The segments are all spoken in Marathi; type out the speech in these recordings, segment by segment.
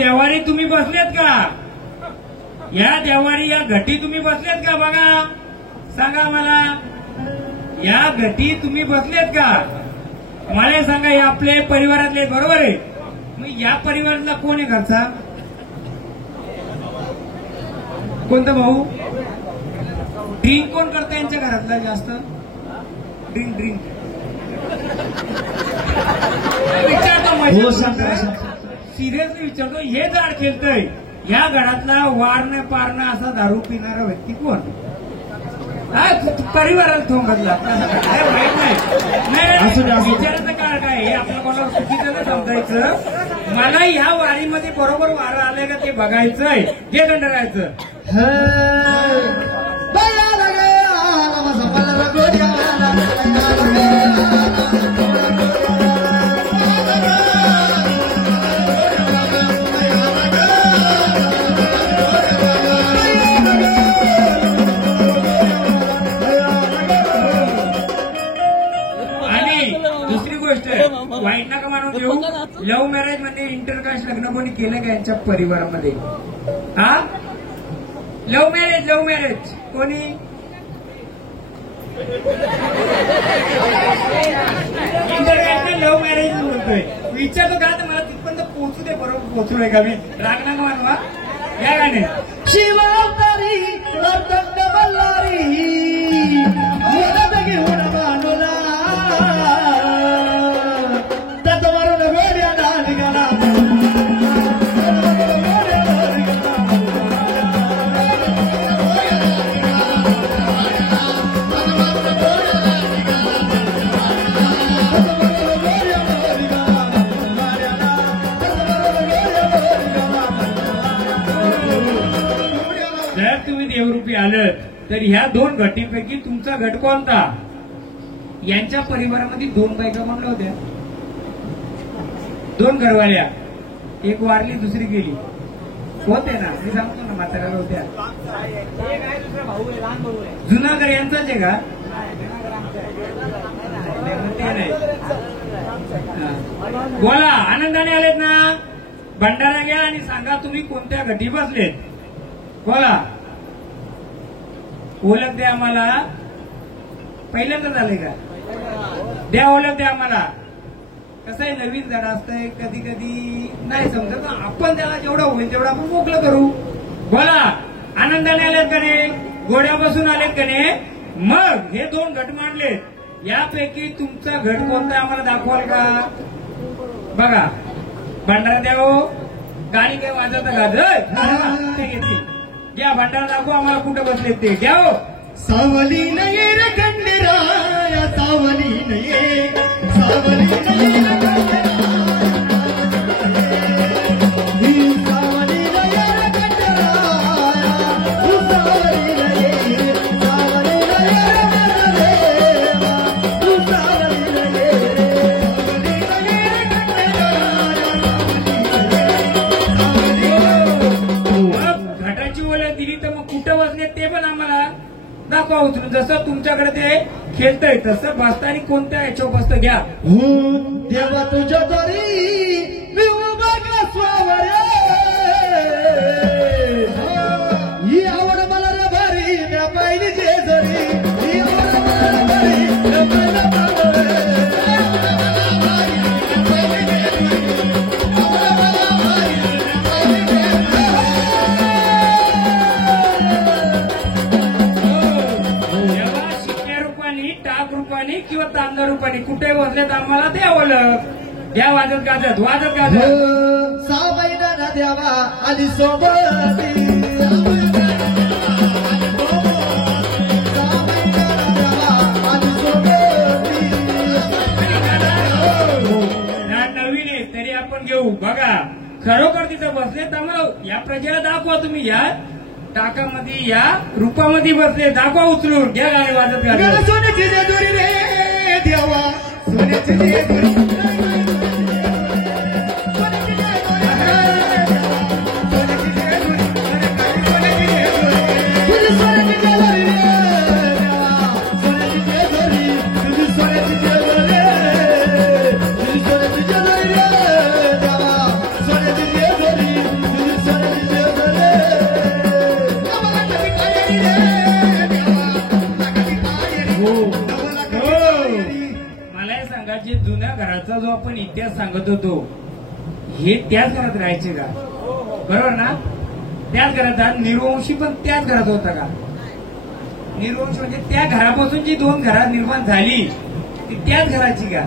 देवारी तुम्ही बसलेत का? या देवारी या घटी तुम्ही बसलेत का? बघा, सांगा मला, या घटी तुम्ही बसलेत का? मला सांगा, हे आपले परिवारातले बरोबर आहे. मग या परिवारातला कोण आहे घरचा? कोणता भाऊ? ड्रिंक कोण करता यांच्या घरातला जास्त? ड्रिंक विचारतो, सिरियसली विचारतो. हे झाड खेळतय या घरातला वारणं पारणं असा दारू पिणारा व्यक्ती कोण? परिवाराला थोंगतला माहित नाही. विचारायचं काय हे आपलं कोणाला चुकीचं ना समजायचं. मला ह्या वारीमध्ये बरोबर वारं आलंय का ते बघायचंय, हे दंडरायचं. वाईट नका मानून देऊ. लव्ह मॅरेज म्हणजे इंटरकास्ट लग्न कोणी केलं का यांच्या परिवारामध्ये? हा, लव्ह मॅरेज कोणी? इंटरकास्ट लव्ह मॅरेज बोलतोय. विचारतो का तर मला तिथपर्यंत पोहोचू दे. बरोबर पोहोचलोय का मी? राग नका मानवा. या गाणे शिवावतारी देवरूपी आलं तर ह्या दोन घटींपैकी तुमचा गट कोणता? यांच्या परिवारामध्ये दोन बायका म्हणल्या होत्या, दोन घरवाल्या. एक वारली, दुसरी गेली. होते ना, मी सांगतो ना, म्हाताऱ्याला होत्या. जुना घर यांचाच आहे का? ते नाही. बोला, आनंदाने आलेत ना? भंडारा घ्या आणि सांगा तुम्ही कोणत्या घटी बसलेत. बोला, ओळख द्या आम्हाला. पहिल्यांदा झालंय का? द्या ओळख, द्या आम्हाला. कसं आहे, नवीन जरा असतंय, कधी कधी नाही समजत. आपण त्याला जेवढं होईल तेवढं आपण मोकळं करू. बोला, आनंदाने आलेत का नाही? गोड्या बसून आलेत का नाही? मग हे दोन गट मांडलेत, यापैकी तुमचा गट कोणता आम्हाला दाखवाल का? बघा, भंडारा द्या हो. गाणी काय वाजवता का? ते घेतील. घ्या भंडारा दाखवा आम्हाला, कुठं बसलेत ते घ्या हो. सावली नये रे खंडेराया, सावली नये, सावली नये रे खंडेराया, सावली नये रे खंडेराया, सावली नये, सावली नये रे महादेवा, सावली नये, सावली नये रे खंडेराया. घटाची ओळख दिली तर मग कुठं बसले ते पण आम्हाला दाखवा उचलून. जसं तुमच्याकडे ते खेळतंय तसं बसता आणि कोणत्या याच्यावर बसतं घ्या. देवा तुझ्या तरी मी उभा का स्वावरे, ही आवड मला रे भारी, म्या पाहिली जेजरी, ही आवड मला रे भारी, म्या पाहिला बाबरे. किंवा तांदळ रुपाने कुठे बसलेत आम्हाला ते ओळख द्या. वाजत गाजत, वाजत गाजत. 6 महिन्याला द्यावा आली सोबती, नवीन आहे तरी आपण घेऊ. बघा, खरोखर तिथं बसलेत आम्हाला या प्रजेला दाखवा. तुम्ही या टाकामध्ये, या रूपामध्ये बसले, दाखवा उचलून. घ्या गाणे वाजत गाजत. सोन्याची जेजुरी रे देवा, सोन्याची जेजुरी, जुन्या घराचा जो आपण इतिहास सांगत होतो हे त्याच घरात राहायचे का? बरोबर ना? त्याच घरात निर्वंशी पण त्याच घरात होता का? निर्वंश म्हणजे त्या घरापासून जी 2 घरात निर्माण झाली ती त्याच घराची का?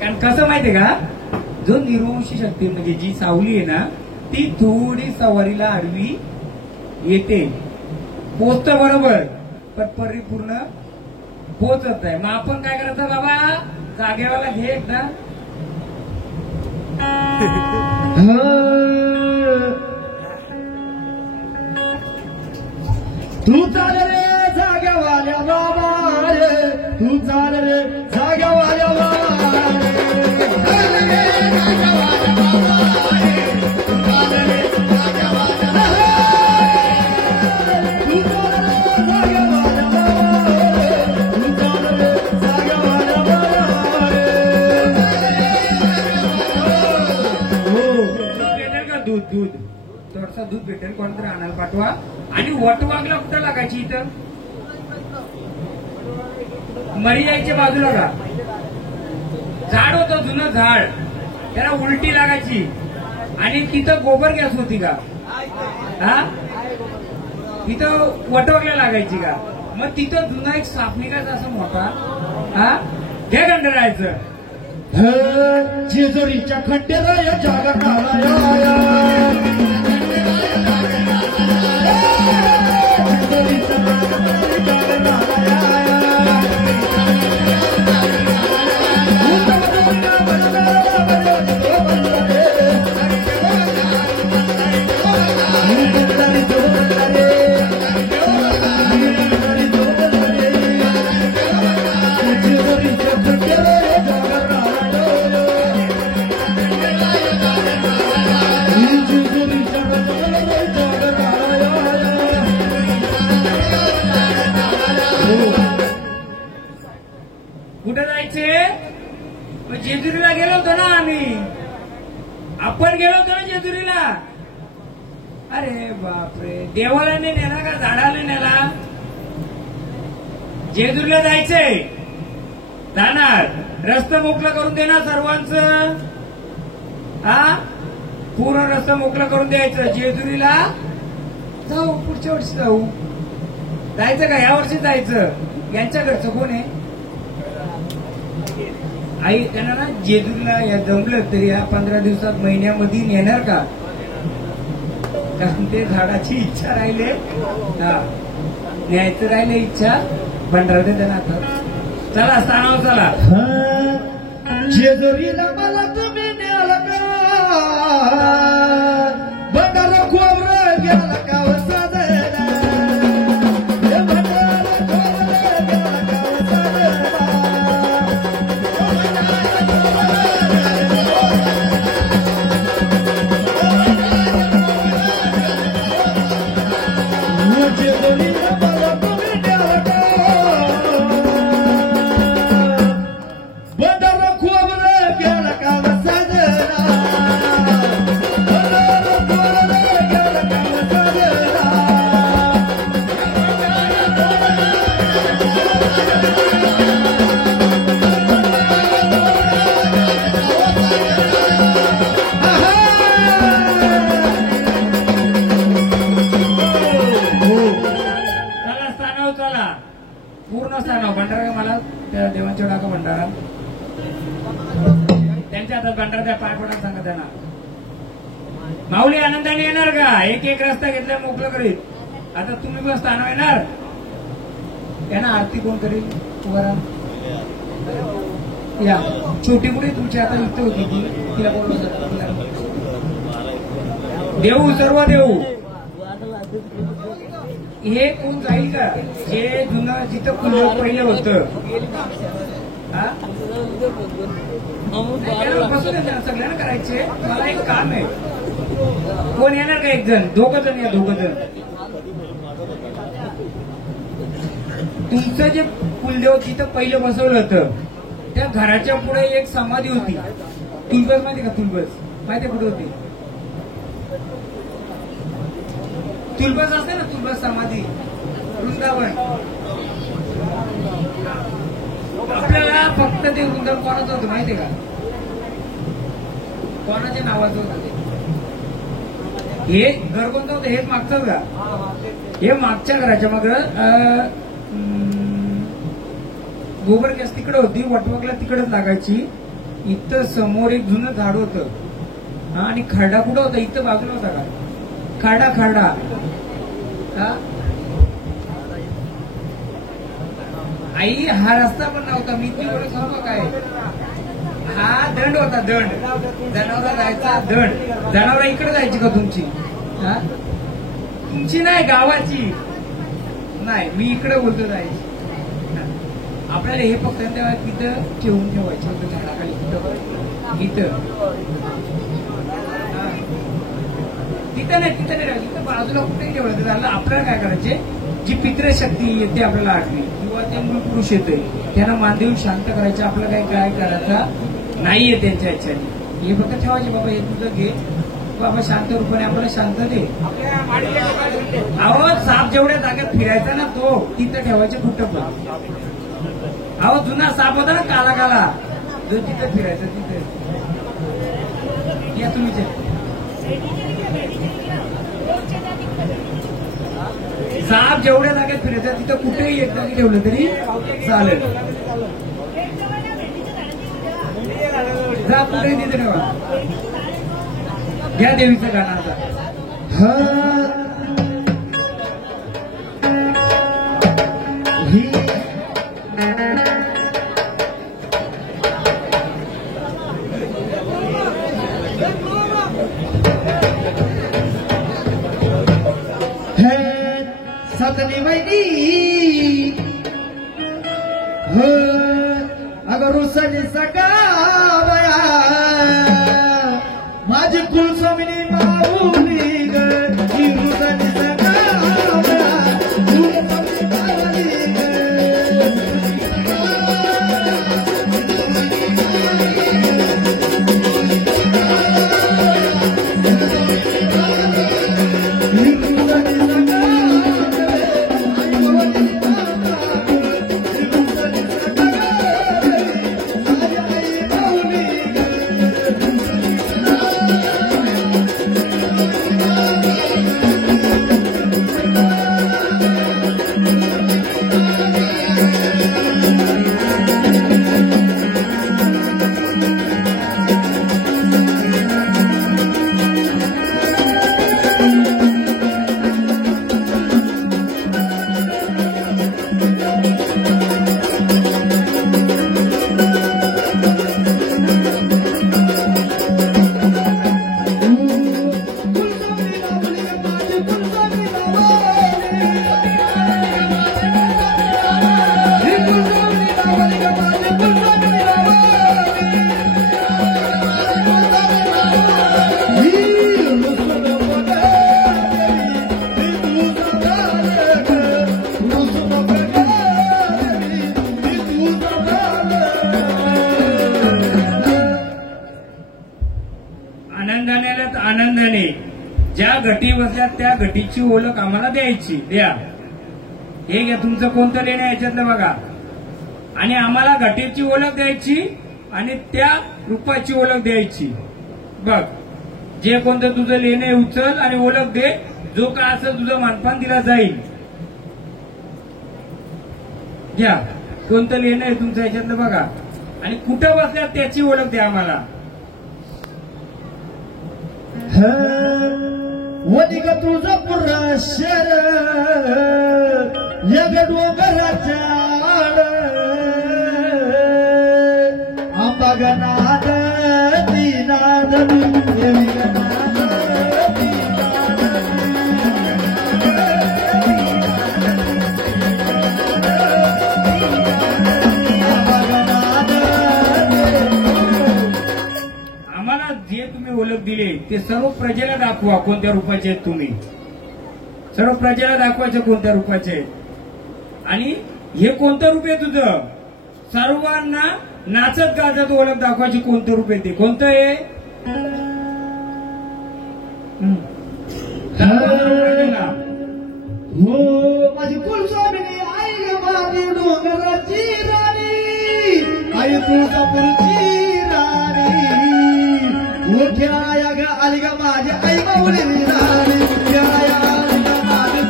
कारण कसं माहितीये का, जो निर्वंशी शक्ती म्हणजे जी सावली आहे ना ती थोडी सवारीला आडवी येते, पोचत बरोबर पण परिपूर्ण पोचत आहे. मग आपण काय करायचं बाबा, जागेवाला घे एकदा. तू चाल रे जागेवाल्या बाबा रे, तू चाल रे जागेवाल्या बाबा रे, चाल रे जागेवाल्या बाबा रे, तू चाल रे जागेवाल्या बाबा रे, तू चाल रे जागेवाल्या बाबा रे, तू चाल रे जागेवाल्या बाबा रे. दूध भेटेल का? दूध दूध थोडसा दूध भेटेल, कोणतरी आणायला पाठवा. आणि वटवागला कुठं लागायची? इथं मरियाईच्या बाजूला का झाड होतं, जुनं झाड, त्याला उलटी लागायची आणि तिथं गोबर गॅस होती का? हा, तिथं वटवागला लागायची का? मग तिथं जुना एक साप निघायचा असं मोठा. हा, घे गंडरायचं. जेजुरीच्या खंडेराय जागरणाराय, कुठं जायचे? जेजुरीला गेलो होतो ना आम्ही, आपण गेलो होतो ना जेजुरीला. अरे बापरे, देवालाने नेला का झाडाने नेला? जेजुरीला जायचंय, जाणार, रस्ता मोकळा करून देणार सर्वांचं. हा, पूर्ण रस्ता मोकळा करून द्यायचं. जेजुरीला जाऊ, पुढच्या वर्षी जाऊ. जायचं का? या वर्षी जायचं. यांच्या घरचं कोण आहे? आई. त्यांना ना जेजुरीला या जमलं तरी या 15 दिवसात महिन्यामध्ये नेणार का? कारण ते झाडाची इच्छा राहिले, हा, न्यायचं राहिले इच्छा. भंडारा दे त्यांना आता. चला स्थानावर चला. जेजुरीला मला तुम्ही न्याल का? भंडारा खोबरं गेला का साजरा, भंडारा खोबरं गेला का साजरा. जेजुरीला मला तुम्ही न्याल का? भंडारा खोबरं गेला का साजरा, भंडारा खोबरं गेला का साजरा. चला स्थानावर चला, पूर्ण स्थानावर. भंडारा मला त्या देवांच्या टाका भंडारा. त्यांच्या हातात भंडारा द्या, पाय पडा सांगा त्यांना. माऊली आनंदाने येणार का? एक एक रस्ता घेतला मोकळं करीत. आता तुम्ही पण स्थानावर येणार. त्यांना आरती कोण करेल? उभा राहा. या छोटी कुठे तुमची आता इथं होती ती, तिला बोलवलं. देऊ, सर्व देऊ. हे कोण जाईल का? जे जुनं जिथं पहिलं होतं. हा, बसू दे त्यांना, सगळ्यांना करायचे. मला एक काम आहे. कोण येणार का? 1 जण, 2 जण या, 2 जण. तुमचं जे कुलदेव जिथं पहिलं बसवलं होतं त्या घराच्या पुढे एक समाधी होती. तुलबस माहिती का? तुलबस माहिती कुठे होती? तुलबस असते ना, तुलबस समाधी, वृंदावन. आपल्याला फक्त ते गुंडम कोणाचं होतं माहितीये का? कोणाच्या नावाचं होतं ते? हे घर कोणतं होतं? हेच मागचं का? हे मागच्या घराच्या मग गोबर गॅस तिकडे होती, वटवकला तिकडेच लागायची. इथं समोर एक जुनं झाड होतं आणि खरडा कुठं होता? इथं बाजूला होता का खरडा? हा? आई हा रस्ता पण नव्हता. मी ती बोलत होतो काय? हा दंड होता, दंड. जनावरा जायचा दंड. जनावरा इकडे जायची का तुमची? हा? तुमची नाही, गावाची नाही. मी इकडे बोलतो जायची. आपल्याला हे फक्त तेव्हा तिथं ठेवून ठेवायचं होतं झाडाखाली. इथं तिथं नाही, तिथं बाजूला कुठेही ठेवायचं झालं. आपल्याला काय करायचे? जी पितृशक्ती येते आपल्याला आठवी किंवा ते मूळ पुरुष येते त्यांना मान देऊन शांत करायचे. आपलं काय करायचं नाहीये त्यांच्या ह्याच्याने. हे फक्त ठेवायचे, बाबा हे तुझं घे बाबा, शांत रूपाने आपल्याला शांत दे. अहो साप जेवढ्या जागेत फिरायचा ना तो तिथं ठेवायचे कुठं पण. अहो जुना साप होता ना काला जो तिथं फिरायचा तिथे. या तुम्ही साप जेवढ्या जागेत फिरायचं तिथं कुठेही एक जागी ठेवलं तरी चालेल. जा कुठेही तिथे ठेवा. घ्या देवीचं गाणं आता. सतनी वैदी अगर रुसनी सकावया माझी कुलस्वामिनी माऊली ग. रुसनी सकावया कुलस्वामिनी माऊली ग. आनंदाने ज्या घटी बसल्या त्या घटीची ओळख आम्हाला द्यायची. द्या हे घ्या तुमचं कोणतं लेणं याच्यातलं बघा. आणि आम्हाला घटीची ओळख द्यायची आणि त्या रूपाची ओळख द्यायची. बघ जे कोणतं तुझं लेणे उचल आणि ओळख दे. जो का असं तुझं मानपान दिला जाईल. घ्या कोणतं लेणं आहे तुमचं याच्यातलं बघा आणि कुठं बसल्या त्याची ओळख द्या आम्हाला. वनिक तुझं पुराशर या डोंगराच्या आंबागनाद दीनाद आम्हाला जे तुम्ही ओळख दिली ते सर्व प्रजेला दाखवा. कोणत्या रूपाचे आहेत तुम्ही? सर्व प्रजेला दाखवायचं कोणत्या रूपाचे आहेत. आणि हे कोणतं रूप आहे तुझं? सर्वांना नाचत गाजत ओळख दाखवायची कोणतं रूप आहे ते. कोणतं आहे? हो माझी कुलस्वामिनी आई माझी डोंगराची राणी. तुळजापूरची राणी खेळाया ग आली ग माझी आई माऊली राणी खेळाया आली ग माझी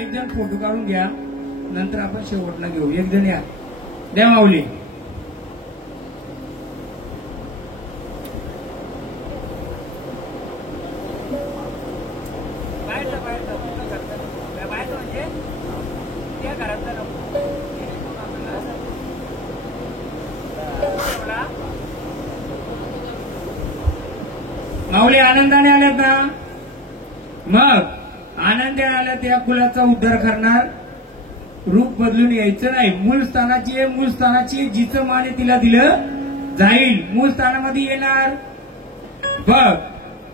एक जण फोटो काढून घ्या, नंतर आपण शेवटला घेऊ. एक जण या, द्या माऊली. माऊली आनंदाने आल्यात ना? मग आनंदाने आल्या त्या कुलाचा उद्धार करणार. रूप बदलून यायचं नाही. मूळ स्थानाची आहे, मूळ स्थानाची जिचं मान आहे तिला दिलं जाईल. मूळ स्थानामध्ये येणार. बघ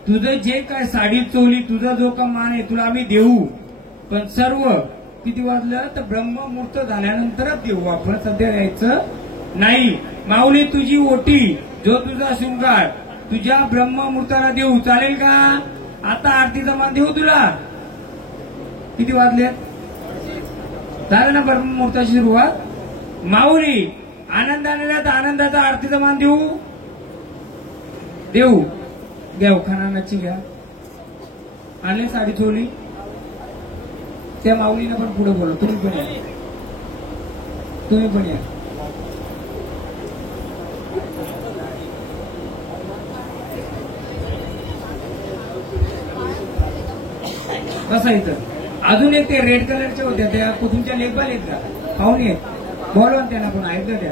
तुझं जे काय साडी चोली तुझा जो का मान आहे तुला आम्ही देऊ, पण सर्व किती वाजलं तर ब्रह्ममुहूर्त झाल्यानंतरच देऊ. आपण सध्या यायचं नाही. माऊली तुझी ओटी जो तुझा शृंगार तुझ्या ब्रह्ममुहूर्ताला देऊ, चालेल का? आता आरतीचा मान देऊ तुला. किती वाजले? झालं ना ब्रह्ममुहूर्ताची सुरुवात. माऊली आनंदाने आनंदाचा आरतीचा मान देऊ. देऊ घ्या. खानाची घ्या. आणले साडी चोली. त्या माऊलीनं पण पुढे बोला. तुम्ही पण या, तुम्ही पण या. बसा इथं. अजून एक ते रेड कलरच्या होत्या त्या तुमच्या लेखबाल आहेत का? पाहुणे बोलवा त्यांना पण आहेत का? त्या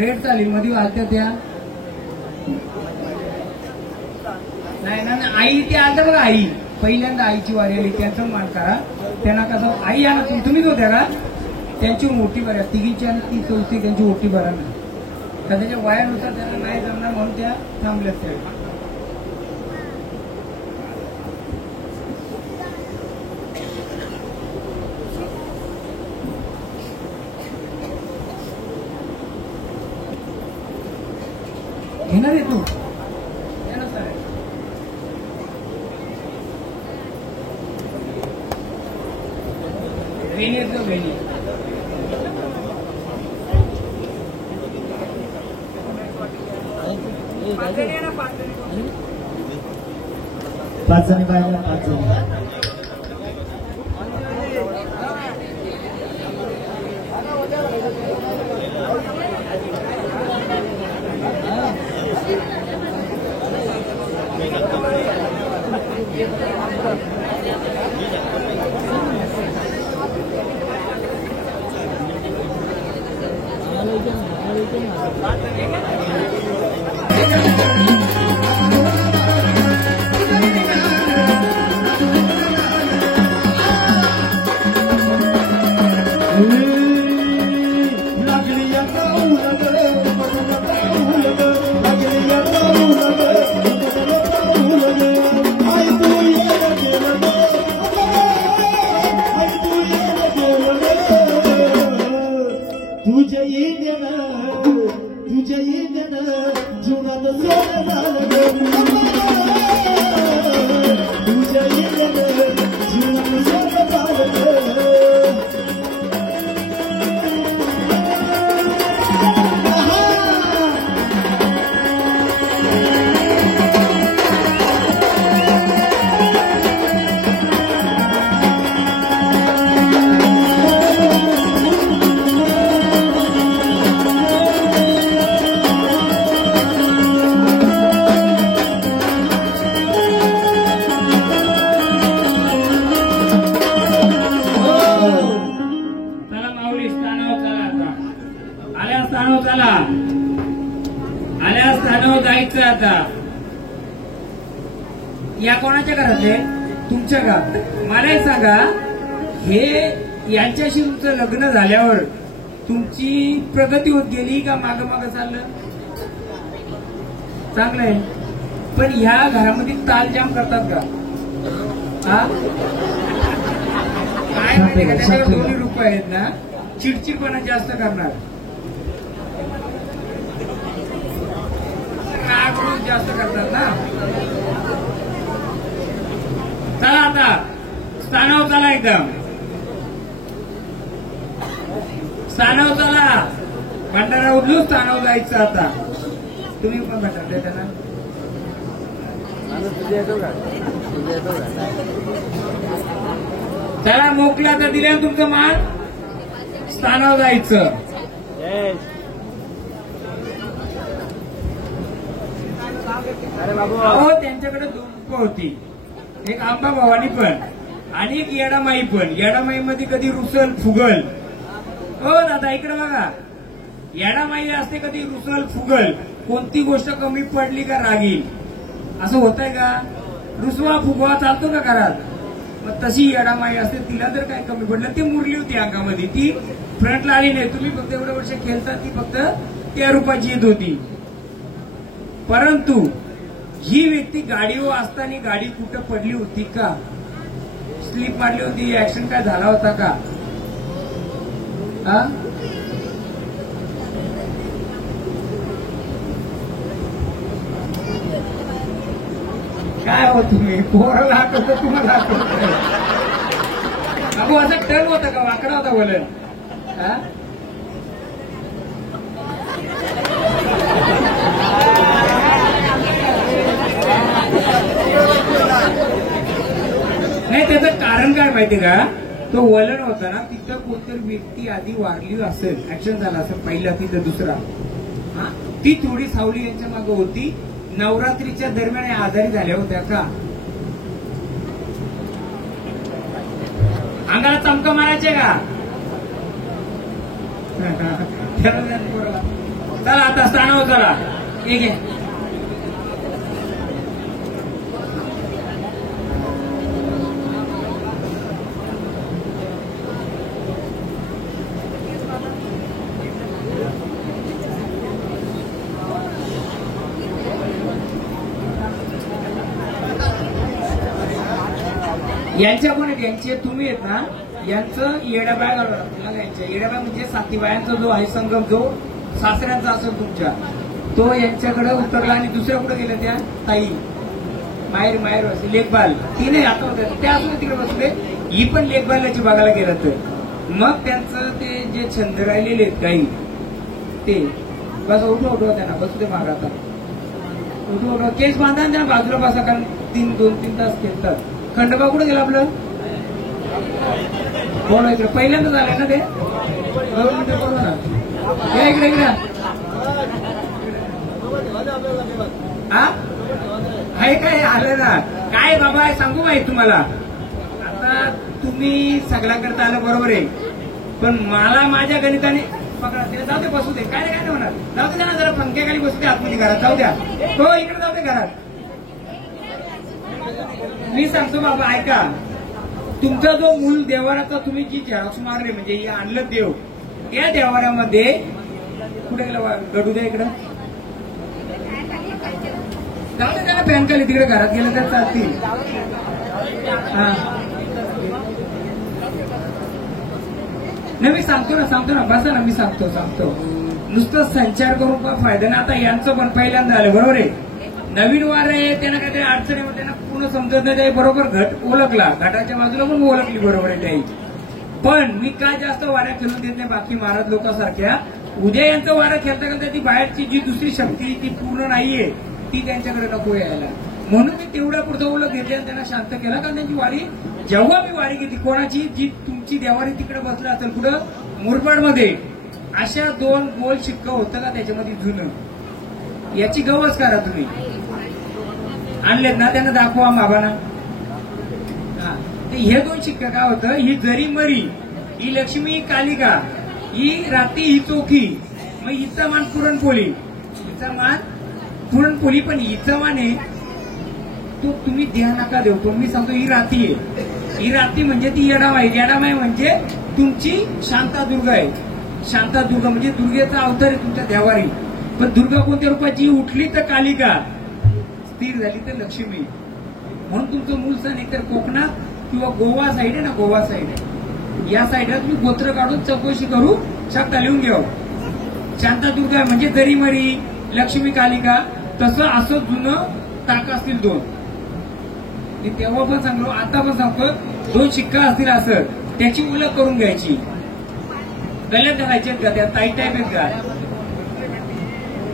रेड चालेल मध्ये आलत्या त्या. नाही ना आई ते आलत्या बघा. आई पहिल्यांदा आईची वारी आली त्यांचं मान करा. त्यांना कसं आई या ना तुम्हीच होत्या का? त्यांची मोठी भरा. तिघीची आणि ती चौथी त्यांची मोठी भरा ना. तर त्याच्या वयानुसार त्यांना नाही जमणार म्हणून त्या थांबल्यात. त्या घेणार आहे तू. वेणी येतो वेणी. पाच जणी पाहिजे. 5 जणी. जायचं आता. या कोणाच्या घरातले? तुमच्या का? मला एक सांगा, हे यांच्याशी तुमचं लग्न झाल्यावर तुमची प्रगती होत गेली का माग माग चाललं? चांगलं आहे. पण ह्या घरामध्ये तालजाम करतात का? हा काय माहिती का? त्याच्यावर 2 लोक आहेत ना, चिडचिडपणा जास्त करणार. आक्रोश जास्त करतात ना. चला आता स्थानावर चला, एकदम स्थानावर चला. भंडारा उडलू, स्थानावर जायचं आता. तुम्ही पण भंडारा देता ना. चला मोकला तर दिले तुमचं मान, स्थानावर जायचं. हो, त्यांच्याकडे 2 रूप होती, एक आंबा भवानी पण आणि एक येडामाई पण. येडामाई मध्ये कधी रुसल फुगल. हो दादा इकडे बघा, येडामाई असते कधी रुसल फुगल. कोणती गोष्ट कमी पडली का रागील, असं होतंय का? रुसवा फुगवा चालतो का घरात? मग तशी येडामाई असते, तिला जर काय कमी पडलं, ती मुरली होती अंगामध्ये, ती फ्रंटला आली नाही. तुम्ही फक्त एवढे वर्ष खेळता, ती फक्त त्या रूपाची येत होती. परंतु ही व्यक्ती गाडीवर असताना गाडी कुठं पडली होती का, स्लिप मारली होती, ऍक्सिडेंट काय झाला होता का? हा, काय हो तुम्ही पोराला आठवतं, तुम्हाला आठवतं? अगो असं टर्न होता का, वाकडा होता बोल? नाही, त्याचं कारण काय माहिती का? तो वलन होता ना, तिथं कोणतरी व्यक्ती आधी वारली असेल, ऍक्सिडेंट झाला असेल पहिला, तिथं दुसरा. ती थोडी सावली यांच्या मागे होती. नवरात्रीच्या दरम्यान आजारी झाल्या होत्या का? अंगाला चमका मारायचे का? चला आता स्थानावर चला. ठीक आहे. यांच्या पण यांचे तुम्ही येत ना, यांचं येड्याबाय यांच्या येड्याबाय म्हणजे साथीबायांचा जो आहे संगम, जो सासऱ्यांचा असेल तुमच्या, तो यांच्याकडे उतरला आणि दुसऱ्या कुठे गेल्या त्या ताई माहेर असेल लेखबाल, ती नाही आता होत्या त्या असून तिकडे बसले. ही पण लेखबालाची बघायला गेलं तर मग त्यांचं ते जे छंद राहिलेले आहेत काही, ते बस उठवा त्यांना, बसू दे माग. आता उठवा, केस बांधा त्यांना बाजूला बसा, कारण 2-3 तास खेळतात. खंडोबा कुठे गेला आपलं? बोला इकडे, पहिल्यांदा झालंय ना ते. बोला ना, इकडे हा आहे काय आलं ना. काय बाबा सांगू माहिती तुम्हाला, आता तुम्ही सगळ्याकडे आलं बरोबर आहे, पण मला माझ्या गणिताने पकडा. जाऊ दे, बसू दे, काय नाही होणार. जाऊ दे ना, जरा पंख्याखाली बसू दे आतमध्ये घरात, जाऊ द्या. हो इकडे जाऊ दे घरात. मी सांगतो बाबा ऐका, तुमचा जो मूळ देवाराचा तुम्ही जी झेरॉक्स मारले म्हणजे आणलं देव, त्या देवाऱ्यामध्ये कुठे गेलं? गडू द्या इकडं, जाऊ दे त्याला फॅन खाली, तिकडे घरात गेलं तर चालतील. हा नाही, मी सांगतो ना, बसा ना, मी सांगतो. नुसतं संचार करून पण फायदा नाही. आता यांचं पण पहिल्यांदा आलं बरोबर आहे, नवीन वार आहे, त्यांना काहीतरी अडचण आहे, त्यांना पूर्ण समजत नाही. त्याही बरोबर घट ओळखला, घाटाच्या बाजूला पण ओळखली बरोबर आहे त्याही. पण मी काय जास्त वाऱ्या खेळून देत नाही बाकी महाराज लोकांसारख्या. उद्या यांचं वारं खेळता खेळता ती बाहेरची जी दुसरी शक्ती ती पूर्ण नाहीये, ती त्यांच्याकडे नको यायला. म्हणून मी तेवढ्या पुढचं ओळख घेतली आणि त्यांना शांत केला. कारण त्यांची वारी, जेव्हा मी वारी घेतली कोणाची, जी तुमची देवारी तिकडे बसला असेल कुठं मुरबाडमध्ये, अशा 2 गोल शिक्का होतं का त्याच्यामध्ये जुनं, याची गवस करा तुम्ही. आणलेत ना, त्यांना दाखवा बाबांना. हे 2 शिक्का काय होतं, ही जरी मरी, ही लक्ष्मी कालिका, ही रात्री, ही चोखी, मग हिचा मान पुरणपोळी, हिचा मान पुरणपोळी. पण हिचा मान आहे तो तुम्ही द्या नका देऊ, पण मी सांगतो ही राती आहे. ही राती म्हणजे ती येडामाई. येडामाई म्हणजे तुमची शांता दुर्गा आहे. शांता दुर्गा म्हणजे दुर्गेचा अवतार आहे तुमच्या देवारी. पण दुर्गा कोणत्या रूपाची? उठली तर कालिका, स्थिर झाली तर लक्ष्मी. म्हणून तुमचं मूळ सण एकतर कोकणात किंवा गोवा साईड आहे ना, गोवा साईड, या साईडला तुम्ही गोत्र काढून चौकशी करू शकता, लिहून घ्या. शांता दुर्गा म्हणजे जरी मरी, लक्ष्मी कालिका, तसं असं जुनं टाक असतील 2. मी तेव्हा पण सांगलो, आता पण सांगतो, 2 शिक्का असतील असं, त्याची उलट करून घ्यायची. गल्यात घालायचे का त्या टाईट टाईप आहेत का?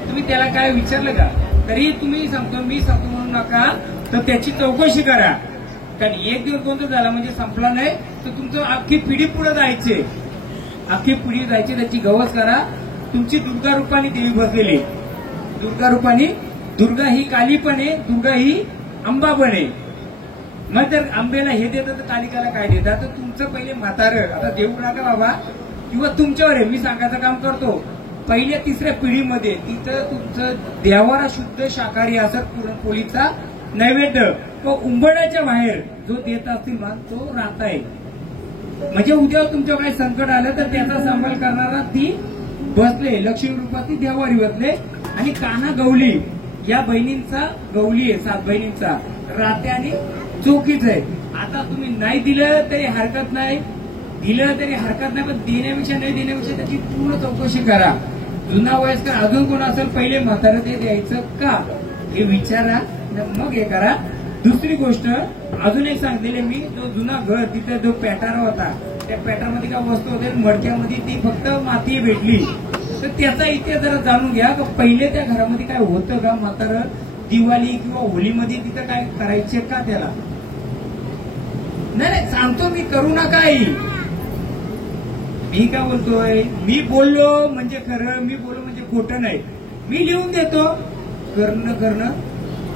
तुम्ही त्याला काय विचारलं का? तरी तुम्ही सांगतो, मी सांगतो म्हणून नका, तर त्याची चौकशी करा. कारण 1 दिवस कोणता झाला म्हणजे संपला नाही, तर तुमचं अख्खी पिढी पुढे जायचे, अख्खी पिढी जायची. त्याची गवस करा. तुमची दुर्गा रूपाने देवी बसलेली, दुर्गा रूपाने. दुर्गा ही काली पण आहे, दुर्गा ही अंबा पण आहे. मग जर आंबेला हे देतात तर कालिकाला काय देतात? तर तुमचं पहिले म्हातारं, आता देऊ नका बाबा, किंवा तुमच्यावर आहे, मी सांगायचं काम करतो. पहिल्या 3ऱ्या पिढीमध्ये तिथं तुमचं देवारा शुद्ध शाकाहारी असत, पुरणपोळीचा नैवेद्य तो उंबरड्याच्या बाहेर जो देत असतील ना, तो राहत आहे. म्हणजे उद्या तुमच्या काही संकट आलं तर त्याचा सांभाळ करणारा ती बसले, लक्ष्मी रूपाची देवारी बसले. आणि कान्हा गवली या बहिणींचा गवली आहे, 7 बहिणींचा रात्या आणि चोखीच आहे. आता तुम्ही नाही दिलं तरी हरकत नाही, दिलं तरी हरकत नाही, पण देण्यापेक्षा नाही देण्यापेक्षा त्याची पूर्ण चौकशी करा. जुना वयस्कर अजून कोण असेल, पहिले म्हातारं ते द्यायचं का हे विचारा, मग हे करा. दुसरी गोष्ट अजून एक सांगलेले मी, जो जुना घर तिथे जो पॅटारा होता, त्या पॅटारमध्ये काय वस्तू होते, मडक्यामध्ये ती फक्त माती भेटली, तर त्याचा इतिहास जरा जाणून घ्या. का पहिले त्या घरामध्ये काय होतं का? म्हातारं दिवाळी किंवा होलीमध्ये तिथं काय करायचे का त्याला? नाही सांगतो मी, करू नका. मी काय बोलतोय, मी बोललो म्हणजे खरं, मी बोललो म्हणजे खोटं नाही. मी लिहून देतो, करणं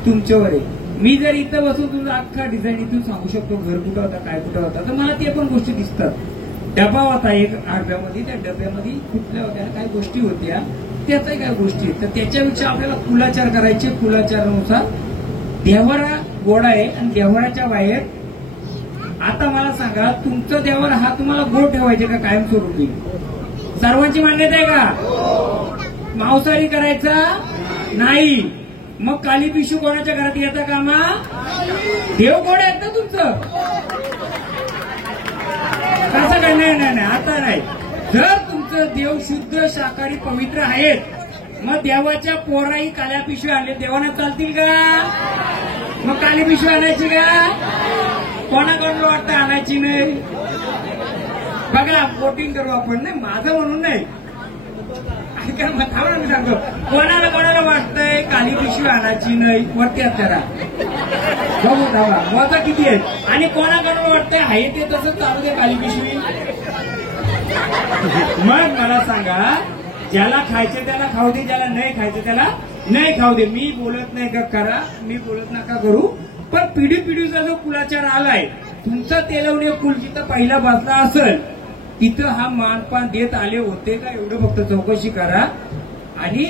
तुमच्यावर आहे. मी जर इथं बसून तुमचा अख्खा डिझाईन इथून सांगू शकतो, घर कुठं होता, काय कुठं होता, तर मला ते पण गोष्टी दिसतात. डबा होता एक डब्यामध्ये, त्या डब्यामध्ये कुठल्या होत्या काही गोष्टी होत्या, त्याच्याही काही गोष्टी. तर त्याच्यापेक्षा आपल्याला कुलाचार करायचे. कुलाचारानुसार देवारा गोडा आहे आणि देवाराच्या बाहेर. आता मला सांगा, तुमचं देवार हा तुम्हाला गोड ठेवायचे का कायमस्वरूपी? सर्वांची मान्यता आहे का? मांसाहारी करायचा नाही. मग काली पिशू कोणाच्या घरात येता कामा? देव गोड आहेत ना तुमचं? कसं काय? नाही, आता नाही. जर तुमचं देव शुद्ध शाकाहारी पवित्र आहेत, मग देवाच्या पोराही काल्या पिशवी आणले, देवाना चालतील का? मग काली पिशवी आणायची का? कोणाकडून वाटतं आणायची नाही? बघा, वोटिंग करू आपण. नाही, माझं म्हणून नाही, ऐका मी सांगतो. कोणाला वाटतंय काली पिशवी आणायची नाही, वरती हात करा, बघू धावा मोजा किती आहेत. आणि कोणाकडून वाटतंय आहे ते तसं चालू दे काली पिशवी. मग मला सांगा, ज्याला खायचे त्याला खाऊ दे, ज्याला नाही खायचे त्याला नाही खाऊ दे. मी बोलत नाही का करा, मी बोलत नका करू. पण पिढीचा जो कुलाचार आलाय, तुमचा तेलवणे कुल जिथं पहिला बसला असेल, तिथं हा मानपान देत आले होते का, एवढं फक्त चौकशी करा. आणि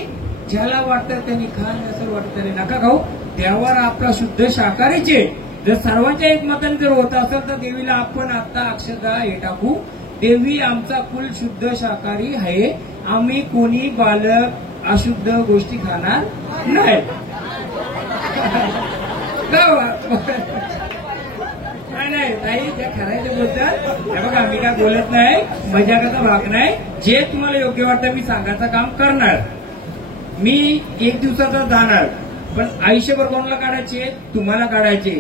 ज्याला वाटतं त्यांनी खा, असं वाटतं त्याने नका खाऊ. देवावर आपला शुद्ध शाकाहारीचे जर सर्वांच्या एकमताने जर होत असेल, तर देवीला आपण आता अक्षता हे टाकू, देवी आमचा कुल शुद्ध शाकाहारी आहे, आम्ही कोणी बालक अशुद्ध गोष्टी खाणार नाही. नाही ताई, त्या खरायचे बोलतात. बघा, मी काय बोलत नाही, मजाकाचा भाग नाही. जे तुम्हाला योग्य वाटतं मी सांगायचं काम करणार. मी 1 दिवसाचा जाणार, पण आयुष्यभर कोणाला काढायचे? तुम्हाला काढायचे.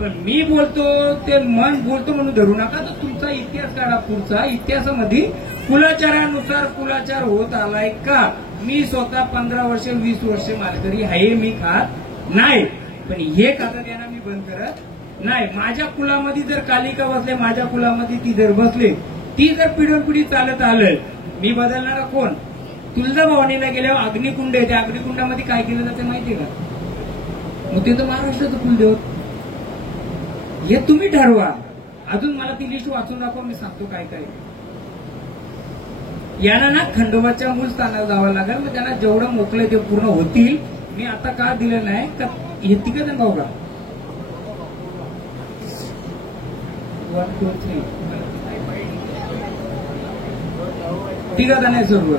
पण मी बोलतो ते मन बोलतो म्हणून धरू नका. तर तुमचा इतिहास काढा, पुढचा इतिहासामध्ये कुलाचारानुसार कुलाचार होत आलाय का? मी स्वतः 15 वर्ष 20 वर्ष मालकरी आहे, मी खात नाही. पण हे खाता देणं मी बंद करत नाही. माझ्या कुलामध्ये जर कालिका बसले, माझ्या कुलामध्ये ती जर बसले, ती जर पिढी चालत आलं, मी बदलणारा कोण? तुळजाभवानीला गेल्यावर अग्निकुंड आहे, त्या अग्निकुंडामध्ये काय केलं जातं माहितीये का? मग ते तर महाराष्ट्राचं कुलदेवत, हे तुम्ही ठरवा. अजून मला ती लिस्ट वाचून दाखवा, मी सांगतो काय काय. यांना ना खंडोबाच्या मूळ स्थानाला जावं लागेल, मग त्यांना जेवढं मोकळे ते पूर्ण होतील. मी आता का दिलं नाही का, हे तिघ जण भाऊ का? 1 2 3 तिघ जण आहे सर्व.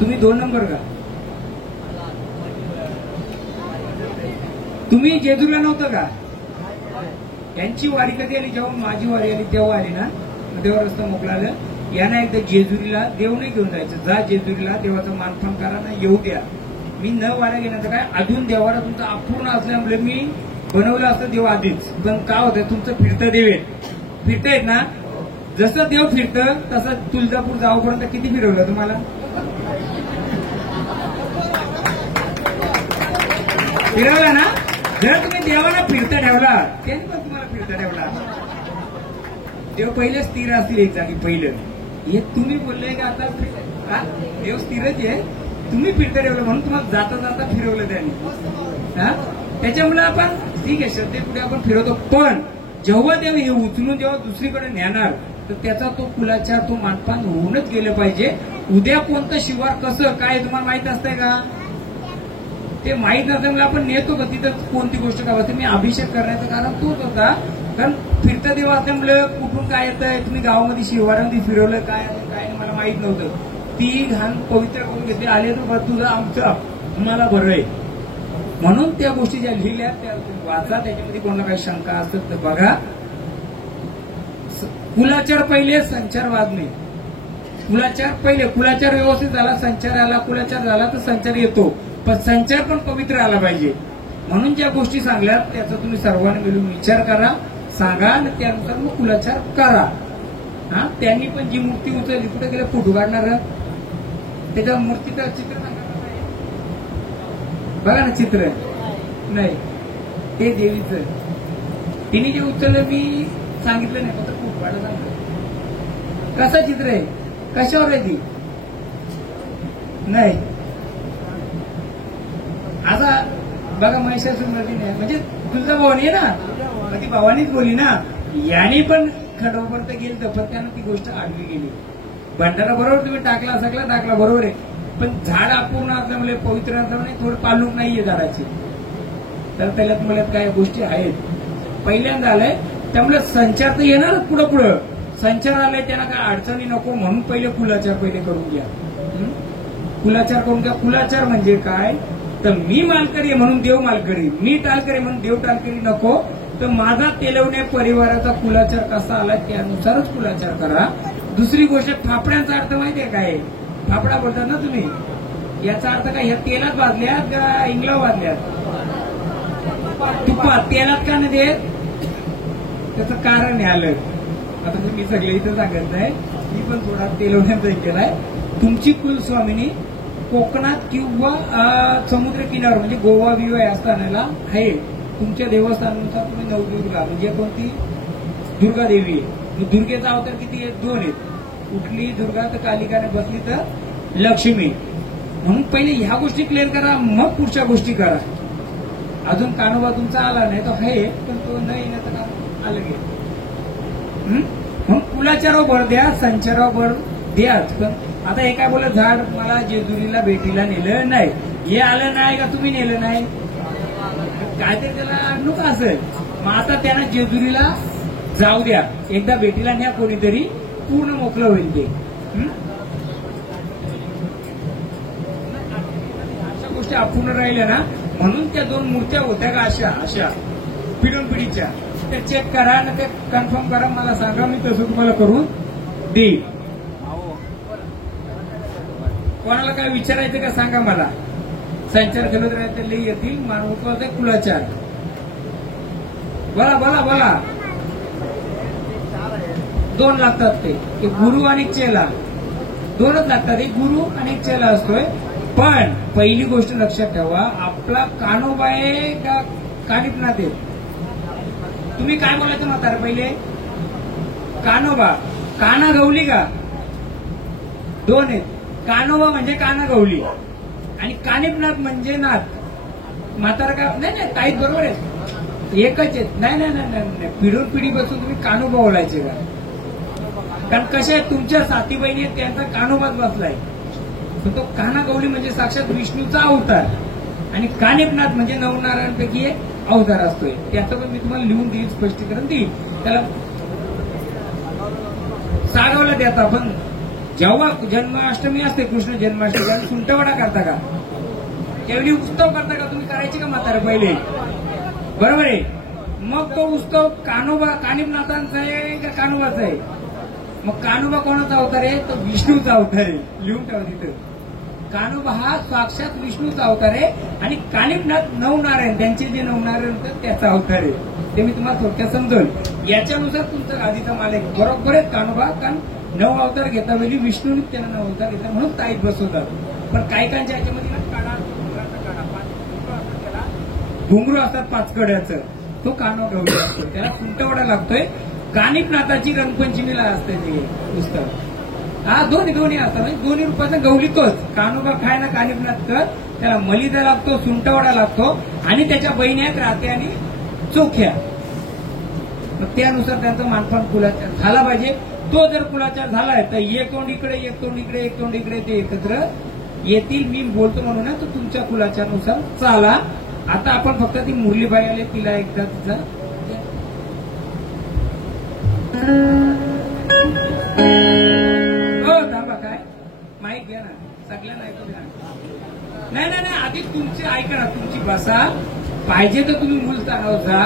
तुम्ही 2 नंबर का? तुम्ही जेजूरला नव्हतं का? यांची वारी कधी आली? जेव्हा माझी वारी आली तेव्हा आली ना, तेव्हा रस्ता मोकळा आला. यांना एकदा जेजुरीला देव नाही घेऊन जायचं, जा जेजुरीला देवाचा मानपान करा ना, येऊ द्या. मी न वाऱ्या घेण्याचं काय, अजून देवाला तुमचं अपूर्ण असल्यामुळे मी बनवलं असतं देव आधीच. पण काय होतं, तुमचं फिरतं देव आहे, फिरतायत ना, जसं देव फिरतं तसं तुळजापूर जाऊपर्यंत किती फिरवलं तुम्हाला? फिरवला ना. जर तुम्ही देवाला फिरता ठेवला, त्याने पण तुम्हाला फिरता ठेवला. देव पहिले स्थिर असतील एक जागी. पहिलं हे तुम्ही बोलले का आता देव स्थिरच आहे, तुम्ही फिरता ठेवलं म्हणून तुम्हाला जाता जाता फिरवलं त्याने. त्याच्यामुळे आपण ठीक आहे, श्रद्धेपुढे आपण फिरवतो. पण जेव्हा देव हे उचलून जेव्हा दुसरीकडे नेणार, तर त्याचा तो कुलाचार, तो मानपान होऊनच गेलं पाहिजे. उद्या कोणतं शिवार कसं काय तुम्हाला माहित असतंय का? ते माहीत नसल्यामुळे आपण नेतो का तिथं कोणती गोष्ट काय होते. मी अभिषेक करण्याचं कारण तोच होता, कारण फिरता देव असल्यामुळे कुठून काय येतंय, तुम्ही गावामध्ये शिवारामध्ये फिरवलं काय काय मला माहित नव्हतं. ती घाण पवित्र करून घेतली, आले तर तुझं आमचं मला बरं आहे. म्हणून त्या गोष्टी ज्या लिहिल्या त्या वाचा, त्याच्यामध्ये कोणाला काही शंका असतात तर बघा. कुलाचार पहिले, संचारवाद नाही. कुलाचार पहिले, कुलाचार व्यवस्थित झाला, संचार आला, कुलाचार झाला तर संचार येतो, पण संचार पण पवित्र आला पाहिजे. म्हणून ज्या गोष्टी सांगल्यात त्याचा तुम्ही सर्वांनी मिळून विचार करा, सांगा आणि त्यानुसार मग कुलाचार करा. त्यांनी पण जी मूर्ती उचलली, कुठे गेलं फोटो काढणार, त्याच्या मूर्तीचं चित्र बघा ना, चित्र नाही ते देवीचं. तिने जे उचललं मी सांगितलं नाही, फक्त फोटो काढा सांगतो. कसं चित्र आहे, कशावर आहे ती नाही. आता बघा महिषासूर नदीने, म्हणजे तुझा भवानी आहे ना, ती भवानीच बोलली ना. याने पण खडोपर्यंत गेलं तर पण त्यानं ती गोष्ट आडवी गेली. भंडारा बरोबर तुम्ही टाकला, सगळा टाकला बरोबर आहे, पण झाड अपूर्ण असल्यामुळे, पवित्र असल्यामुळे थोडं पालूक नाहीये झाडाची. तर त्याला तुम्हाला काय गोष्टी आहेत, पहिल्यांदा आलंय त्यामुळे संचार तर येणार पुढं पुढं. संचार आलाय त्यांना काय अडचणी नको, म्हणून पहिले कुलाचार पहिले करून घ्या. कुलाचार करून घ्या. कुलाचार म्हणजे काय, तर मी मालकरी आहे म्हणून देव मालकरी, मी टालकरी म्हणून देव टालकरी नको. तर माझा तेलवणे परिवाराचा कुलाचार कसा आला त्यानुसारच कुलाचार करा. दुसरी गोष्ट, फाफड्यांचा अर्थ माहितीये काय, फाफडा बोलतात ना तुम्ही, याचा अर्थ काय, ह्या तेलात भाजल्यात का इंगला भाजल्यात, तुपात, तेलात का नाही देत, त्याचं कारण हे आलं. आता तुम्ही सगळे इथं सांगत नाही, मी पण थोडा तेलवण्याचा केलाय. तुमची कुलस्वामिनी कोकणात किंवा समुद्र किनार म्हणजे गोवा बिवा असताना आहे. तुमच्या देवस्थानानुसार तुम्ही नवदुर्गा म्हणजे कोणती दुर्गा देवी आहे, दुर्गेचा अवतार किती आहे, 2 आहेत. कुठली दुर्गा तर कालिकाने बसली तर लक्ष्मी. म्हणून पहिले ह्या गोष्टी क्लिअर करा, मग पुढच्या गोष्टी करा. अजून कानोबा तुमचा आला नाही तो आहे, पण तो नाही येण्याचं काम आलं गे. म्हणून कुलाचारावर भर द्या, संचारावर भर द्याच. पण आता हे काय बोलत, झाड मला जेजुरीला भेटीला नेलं नाही, हे आलं नाही का तुम्ही नेलं नाही, काय ते त्याला अडणूक असेल. मग आता त्यांना जेजुरीला जाऊ द्या, एकदा भेटीला न्या कोणीतरी, पूर्ण मोकळं होईल ते. अशा गोष्टी अपूर्ण राहिल्या ना, म्हणून त्या 2 मूर्त्या होत्या का अशा अशा पिढून पिढीच्या, ते चेक करा आणि ते कन्फर्म करा, मला सांगा, मी तसं तुम्हाला करून देईल. कोणाला काय विचारायचं का सांगा मला. संचार केलं तर लई येतील. मानवत्वाचा कुलाचार, बोला बोला बोला. 2 लागतात ते, गुरु आणि चेला, 2च लागतात. एक गुरु आणि एक चेला असतोय. पण पहिली गोष्ट लक्षात ठेवा, आपला कानोबा आहे का कानिपनाथ आहे. तुम्ही काय बोलायचं म्हातारा पहिले, कानोबा. काना गवली का, 2 आहेत. कानोबा म्हणजे काना गवली आणि कानिपनाथ म्हणजे नाथ. म्हातारा का नाही, काहीच बरोबर आहे, एकच आहेत. नाही नाही नाही नाही, पिढून पिढी बसून तुम्ही कानोबा बोलायचे का, कारण कशा आहेत तुमच्या साथी बहिणी आहेत, त्यांचा कानोबाच बसलाय. तो काना गवली म्हणजे साक्षात विष्णूचा अवतार आणि कानिपनाथ म्हणजे नवनारायणपैकी एक अवतार असतोय. त्याचं पण मी तुम्हाला लिहून देईल, स्पष्टीकरण देईल. त्याला सागवला देता. पण जेव्हा जन्माष्टमी असते, कृष्ण जन्माष्टमी, सुंटवडा करता का, त्यावेळी उत्सव करता का तुम्ही, करायचे का म्हातारे पहिले, बरोबर आहे. मग तो उत्सव कानोबा कानिपनाथांचा आहे का कानोबाचा आहे. मग कानोबा कोणाचा अवतार आहे, तो विष्णूचा अवतार आहे. लिहून ठेवा तिथं. कान्होबा हा साक्षात विष्णूचा अवतार आहे आणि कानिपनाथ नवनारायण त्यांचे जे नवनारायण होतं त्याचा अवतार आहे. ते मी तुम्हाला थोडक्यात समजवलं. याच्यानुसार तुमचा आधीचा मालक बरोबर आहे कान्होबा, कारण 9 अवतार घेता वेळी विष्णूने त्यांना 9 अवतार घेतात म्हणून ताईत बसवतात. पण काही काहींच्या याच्यामध्ये ना काढा घुंगरू असतात 5 कड्याचं, तो कान्हो गवळी असतो, त्याला फुंटवडा लागतोय. कानिपनाथाची रंगपंचमीला असते ते पुस्तक. हा दोन्ही असतात, म्हणजे दोन्ही रूपाचा गवली तोच. कान्होबा खाय ना कानिपनाथ कर, त्याला मलिदा लागतो, सुंटवडा लागतो आणि त्याच्या बहिणी आहेत रात्या आणि चोख्या. मग त्यानुसार त्यांचं मानपान कुलाचार झाला पाहिजे. तो जर कुलाचार झालाय तर एक तोंड इकडे एक तोंड इकडे एक तोंड इकडे ते एकत्र येतील. मी बोलतो म्हणून तर तुमच्या कुलाचारानुसार चाला. आता आपण फक्त ती मुरलीबाई आले तिला एकदा तिचा हो थांबा काय माईक घ्या ना, सगळ्यांना ऐकू द्या. नाही नाही नाही आधी तुमचे ऐका ना, तुमची बसा. पाहिजे तर तुम्ही मुलता जा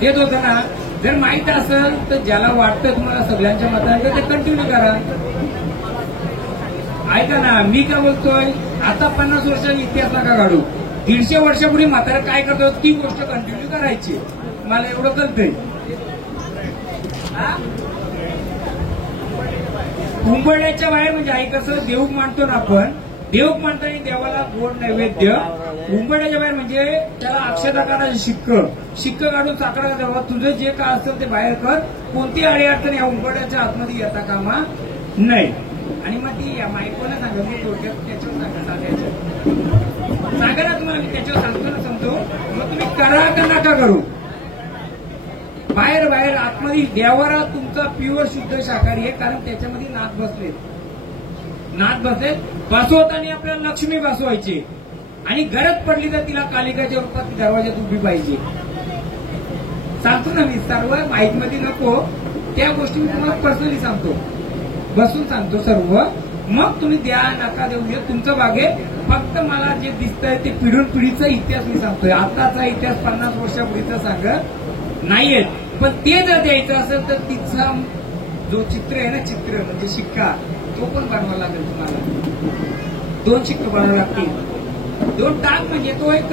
देत होता ना. जर माहित असेल तर ज्याला वाटतं तुम्हाला सगळ्यांच्या मतांचं ते कंटिन्यू करा. ऐका ना, मी काय बोलतोय, आता 50 वर्षाचा इतिहास नका काढू. 150 वर्षापूर्वी म्हातारा काय करतो ती गोष्ट कंटिन्यू करायची. मला एवढं कळतंय. कुंभड्याच्या बाहेर म्हणजे आई कसं देऊक मानतो ना आपण, देऊक मानताना देवाला गोड नैवेद्य. उंबड्याच्या बाहेर म्हणजे त्याला अक्षता काढायचं, शिक्क काढून साखर द्यावा. तुझं जे काय असेल ते बाहेर कर, कोणती अडचण या उंबड्याच्या आतमध्ये येता कामा नाही. आणि मग ती या माईकला सांगा, मी थोडक्यात त्याच्यावर सांगा ना तुम्हाला, मी त्याच्यावर सांगतो ना समजू. मग तुम्ही करा का नका करू. बाहेर बाहेर आतमध्ये देवारा तुमचा प्युअर शुद्ध शाकाहारी आहे, कारण त्याच्यामध्ये नाथ बसले. बसवताना आपल्याला लक्ष्मी बसवायची आणि गरज पडली तर तिला कालिकाच्या रूपात दरवाज्यात उभी पाहिजे. सांगतो ना मी, सर्व माईक मध्ये नको त्या गोष्टी मी तुम्हाला पर्सनली सांगतो, बसून सांगतो सर्व. मग तुम्ही द्या नका देऊ दे तुमचं बागे. फक्त मला जे दिसतंय ते पिढून पिढीचा इतिहास मी सांगतोय. आताचा इतिहास 50 वर्षापूर्वीचा सांगत नाहीये. पण ते जर द्यायचं असेल तर तिचा जो चित्र आहे ना, चित्र म्हणजे शिक्का, तो पण बनवावा लागेल तुम्हाला. 2 शिक्के बनवावे लागतील. 2 टाक म्हणजे तो एक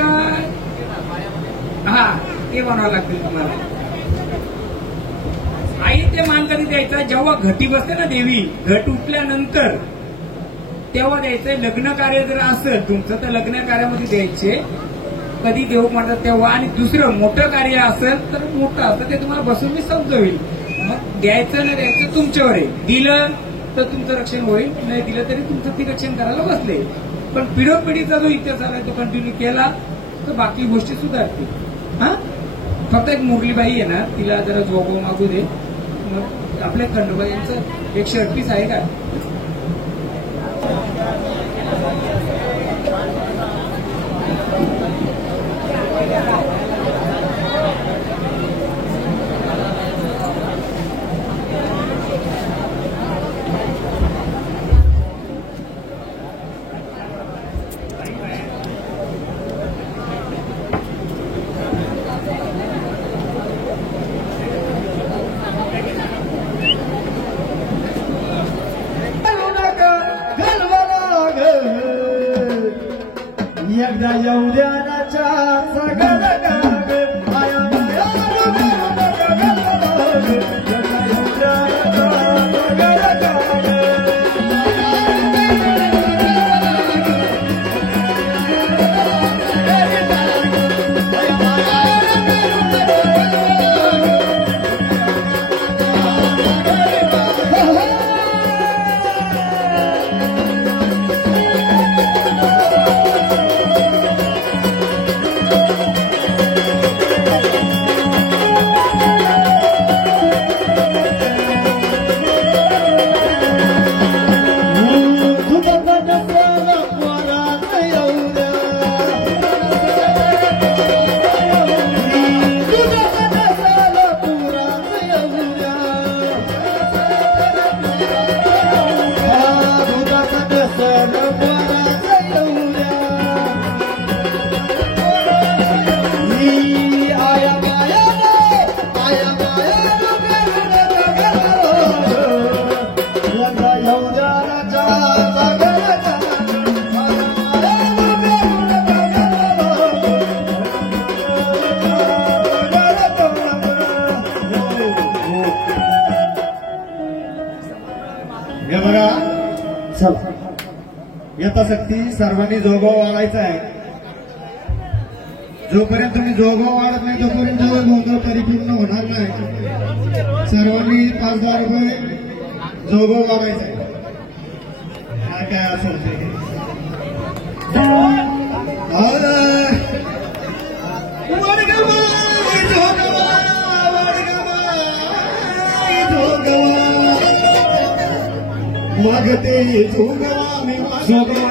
ते बनवावं लागतील तुम्हाला. आई ते मान कधी द्यायचा जेव्हा घटी बसते ना देवी, घट उठल्यानंतर तेव्हा द्यायचंय. लग्न कार्य जर असेल तुमचं तर लग्न कार्यामध्ये द्यायचे, कधी देऊ म्हणतात तेव्हा. आणि दुसरं मोठं कार्य असेल तर मोठं असतं ते तुम्हाला बसून मी समजवेल. मग द्यायचं नाही द्यायचं तुमच्यावर आहे. दिलं तर तुमचं रक्षण होईल, नाही दिलं तरी तुमचं ती रक्षण करायला बसले. पण पिढोपिढीचा जो इतिहास आलाय तो कंटिन्यू केला तर बाकी गोष्टी सुधारतील. हा फक्त एक मुरलीबाई आहे ना, तिला जरा जोगो मागू दे. मग आपल्या खंडोबाईंचं एक शर्टपीस आहे का? एकदा येऊ द्या यथाशक्ती सर्वांनी जोगवा वाढायचा आहे. जोपर्यंत तुम्ही जोगवा वाढत नाही तोपर्यंत गोंधळ परिपूर्ण होणार नाही. सर्वांनी 5-10 रुपये जोगवा वाढायचा आहे. काय असेल ते वागते जोगवा मी जोगवा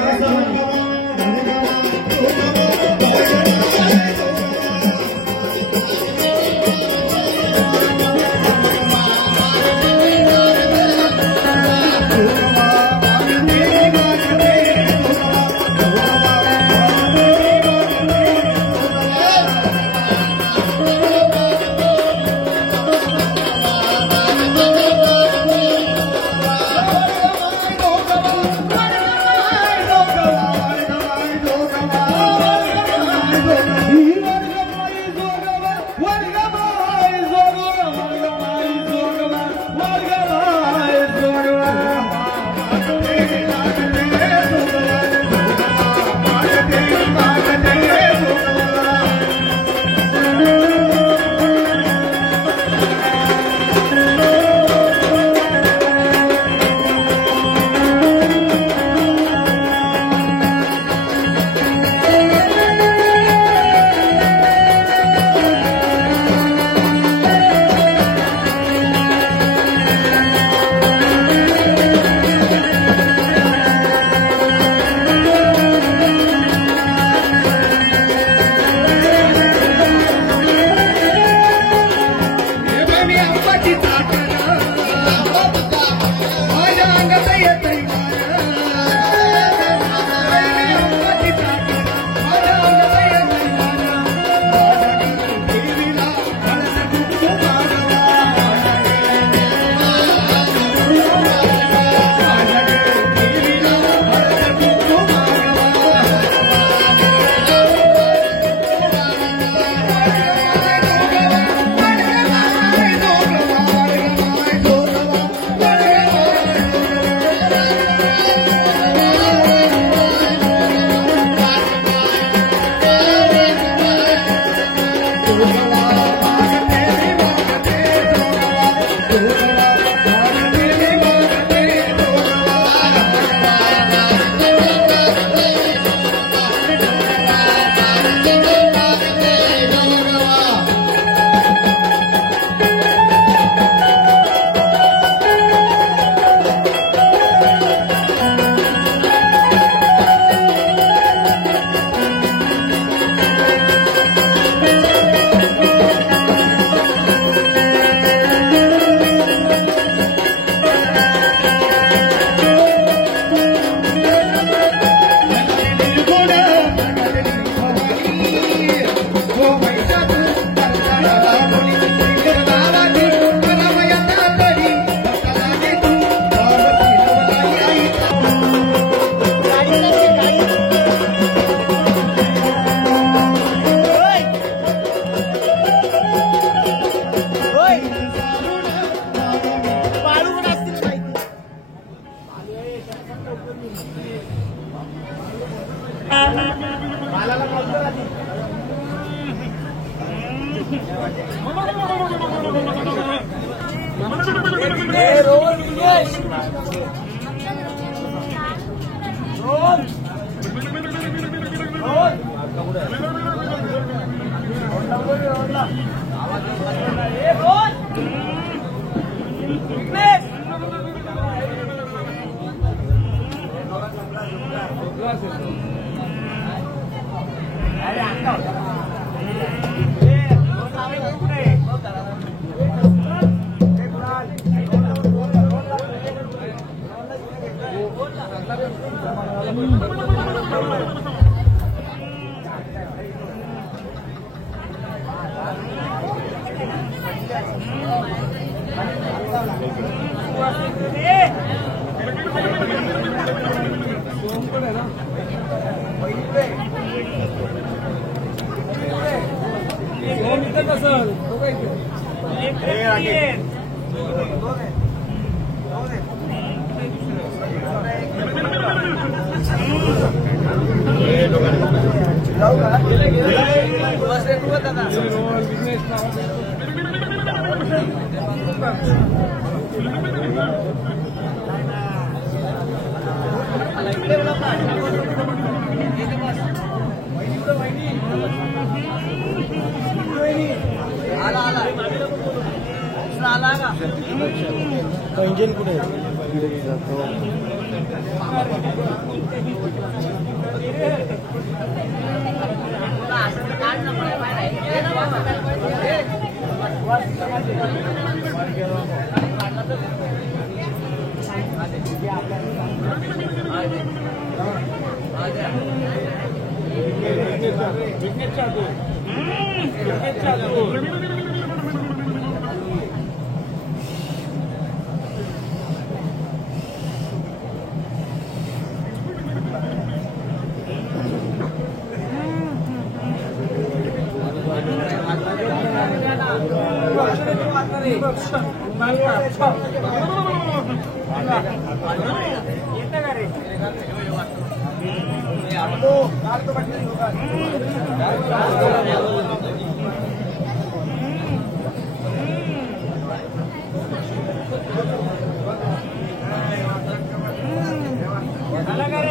इंजिन कुठे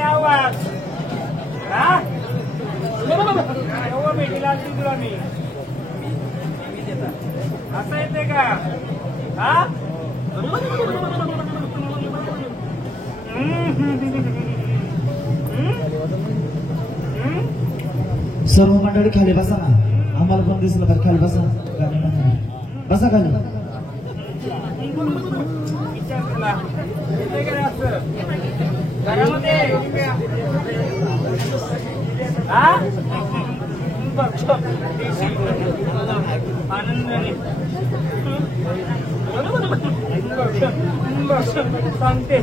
आवाज भेटीला तुला मी असं येते का हा सर्व मंडळी खाली बसा ना आम्हाला कोण दिसलं तर खाली बसा बसा खाली विचार केला असं घरामध्ये हा आनंदाने सांगते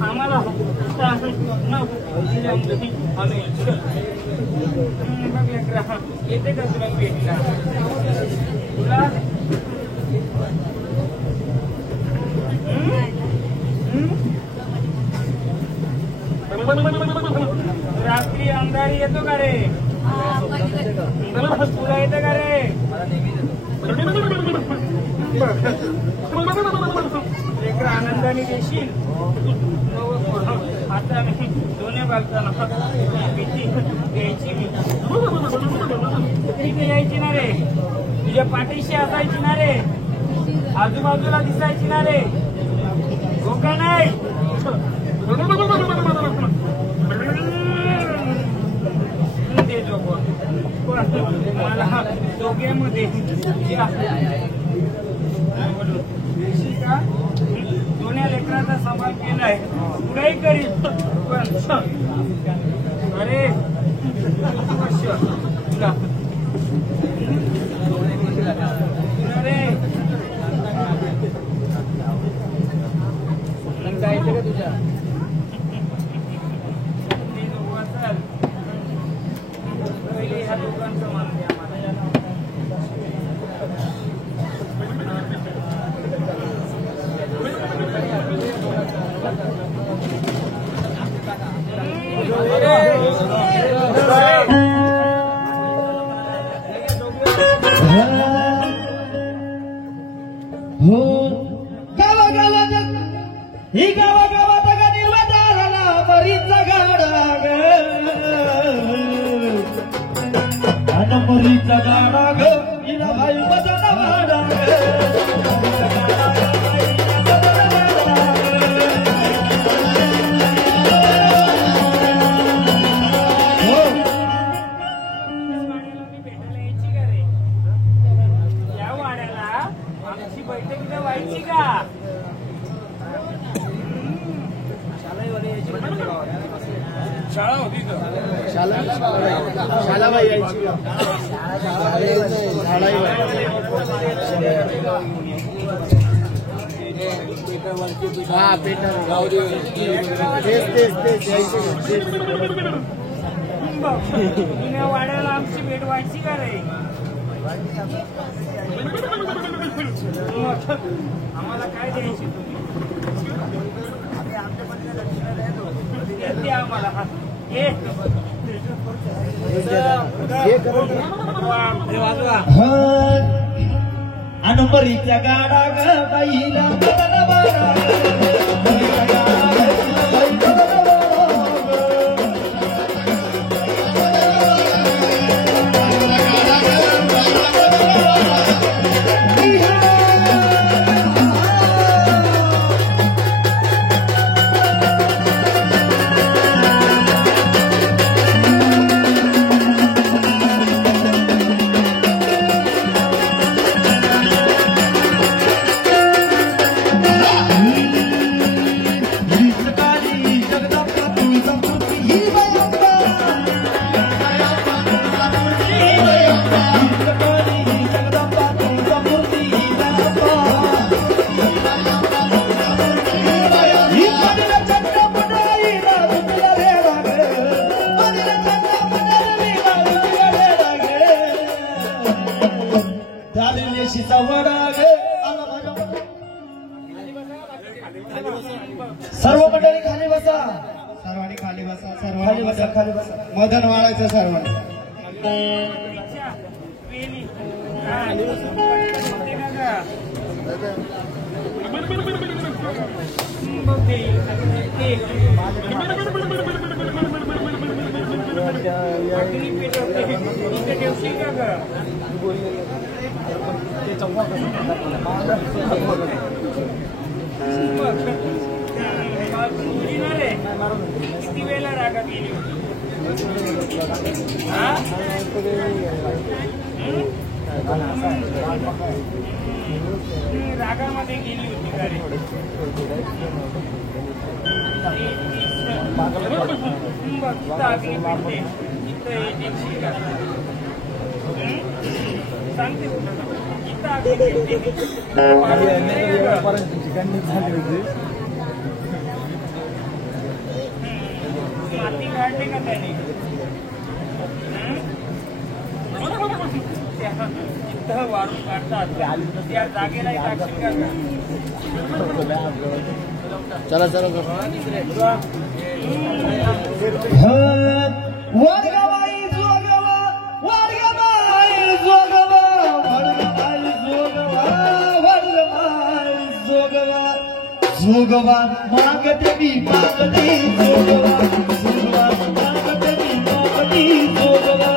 आम्हाला येते का तुला भेटला तुला रात्री अंधारी येतो का रे तुला येतं का रे लेकर आनंदाने देशील आता मी दोन्ही बागताना भीती द्यायची मी यायची ना रे तुझ्या पाठीशी असायची ना रे आजूबाजूला दिसायची ना रे हो का नाही मला दोघेमध्ये दोन्ही लेकरांचा सांभाळ केलाय पुढेही करील पण अरे अरे जायचं का तुझ्या पहिले ह्या लोकांचं मानते हो गावागावात ही गावागावात गा निर्वादाला बरीच गाडा ग आणि बरीच गाडा ग हिला भाई बदन वाडा बैठकीला व्हायची का शाळा होती शाळा बाई यायची हा पेटर जुन्या वाड्याला आमची भेट व्हायची का रे आम्हाला काय द्यायची तुम्ही आम्हाला अनपरीच्या गाडा ग बाईला सर्व मंडळी खाली बसा. सर्वांनी खाली बसा. सर्वांनी बसा. खाली बसा. मदन वाढायचं सर्वांनी. किती वेळेला रागात गेली रागामध्ये गेली होती का रे? सांगते माती काढली का त्याने? इथं वारून काढतात त्या जागेला टाकशील का? चला चला वडगावाई जोगवा वडगावाई जोगवा वडगावाई जोगवा वडगावाई जोगवा जोगवा मागते मी मागते जोगवा जोगवा मागते मी मागते जोगवा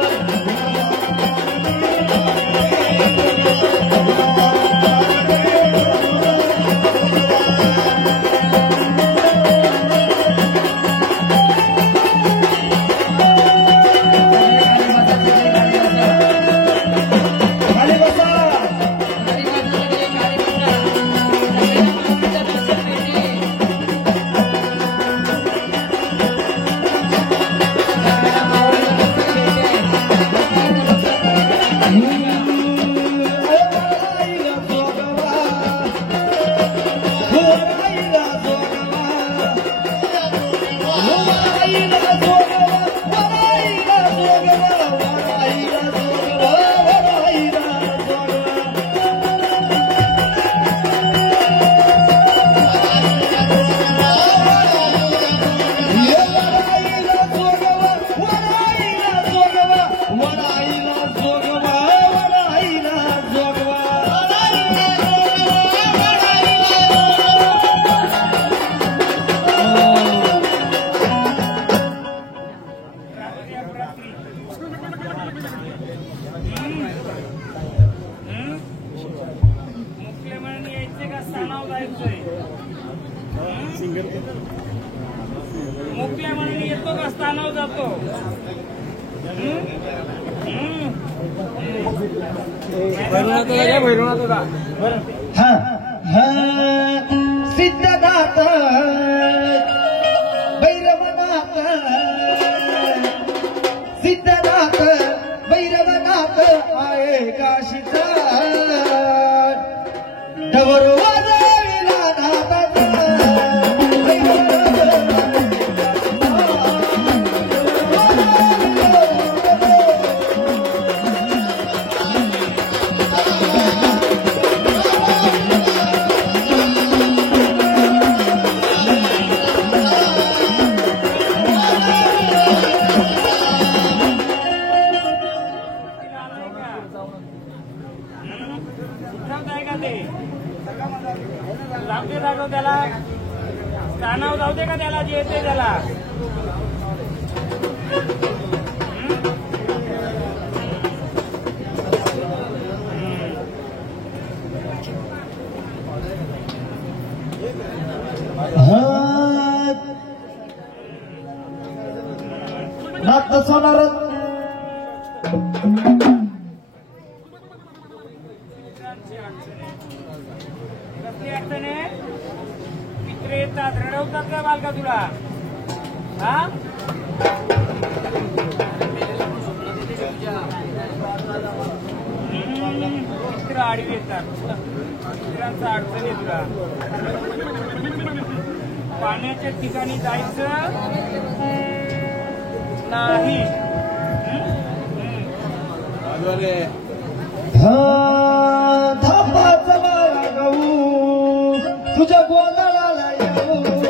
मोकळ्या मनाने येतो का स्थानावर जातो? सिद्धनाथ भैरवनाथ सिद्धनाथ भैरवनाथ आहे काशीचा डवर वाजविला नाथाचा जाऊ दे जागो त्याला कानाव जाऊ दे का त्याला जे येते त्याला नाथ सोनार पित्रे येतात रडवतात का बालका तुला हा मित्र आडवी येतात मित्रांचा अडचण आहे तुला पाण्याच्या ठिकाणी जायचं नाही धापा चला गऊ तुझ्या गोंधळाला येऊ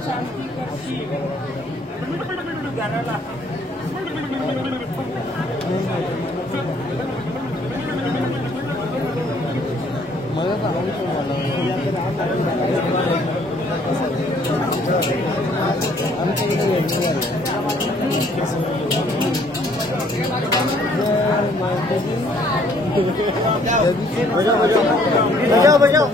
शांती करशील घराला बजाओ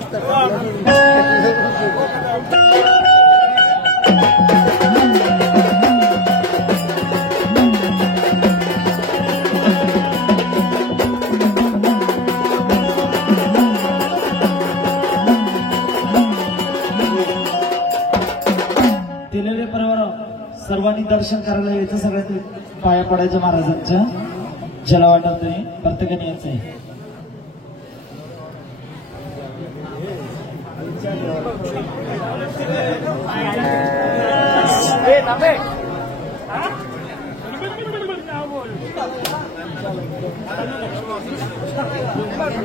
दिलेले परवार सर्वांनी दर्शन करायला यायचं सगळ्यात पाया पडायचं महाराजांच्या ज्याला वाटत नाही प्रत्येकाने यायचं आहे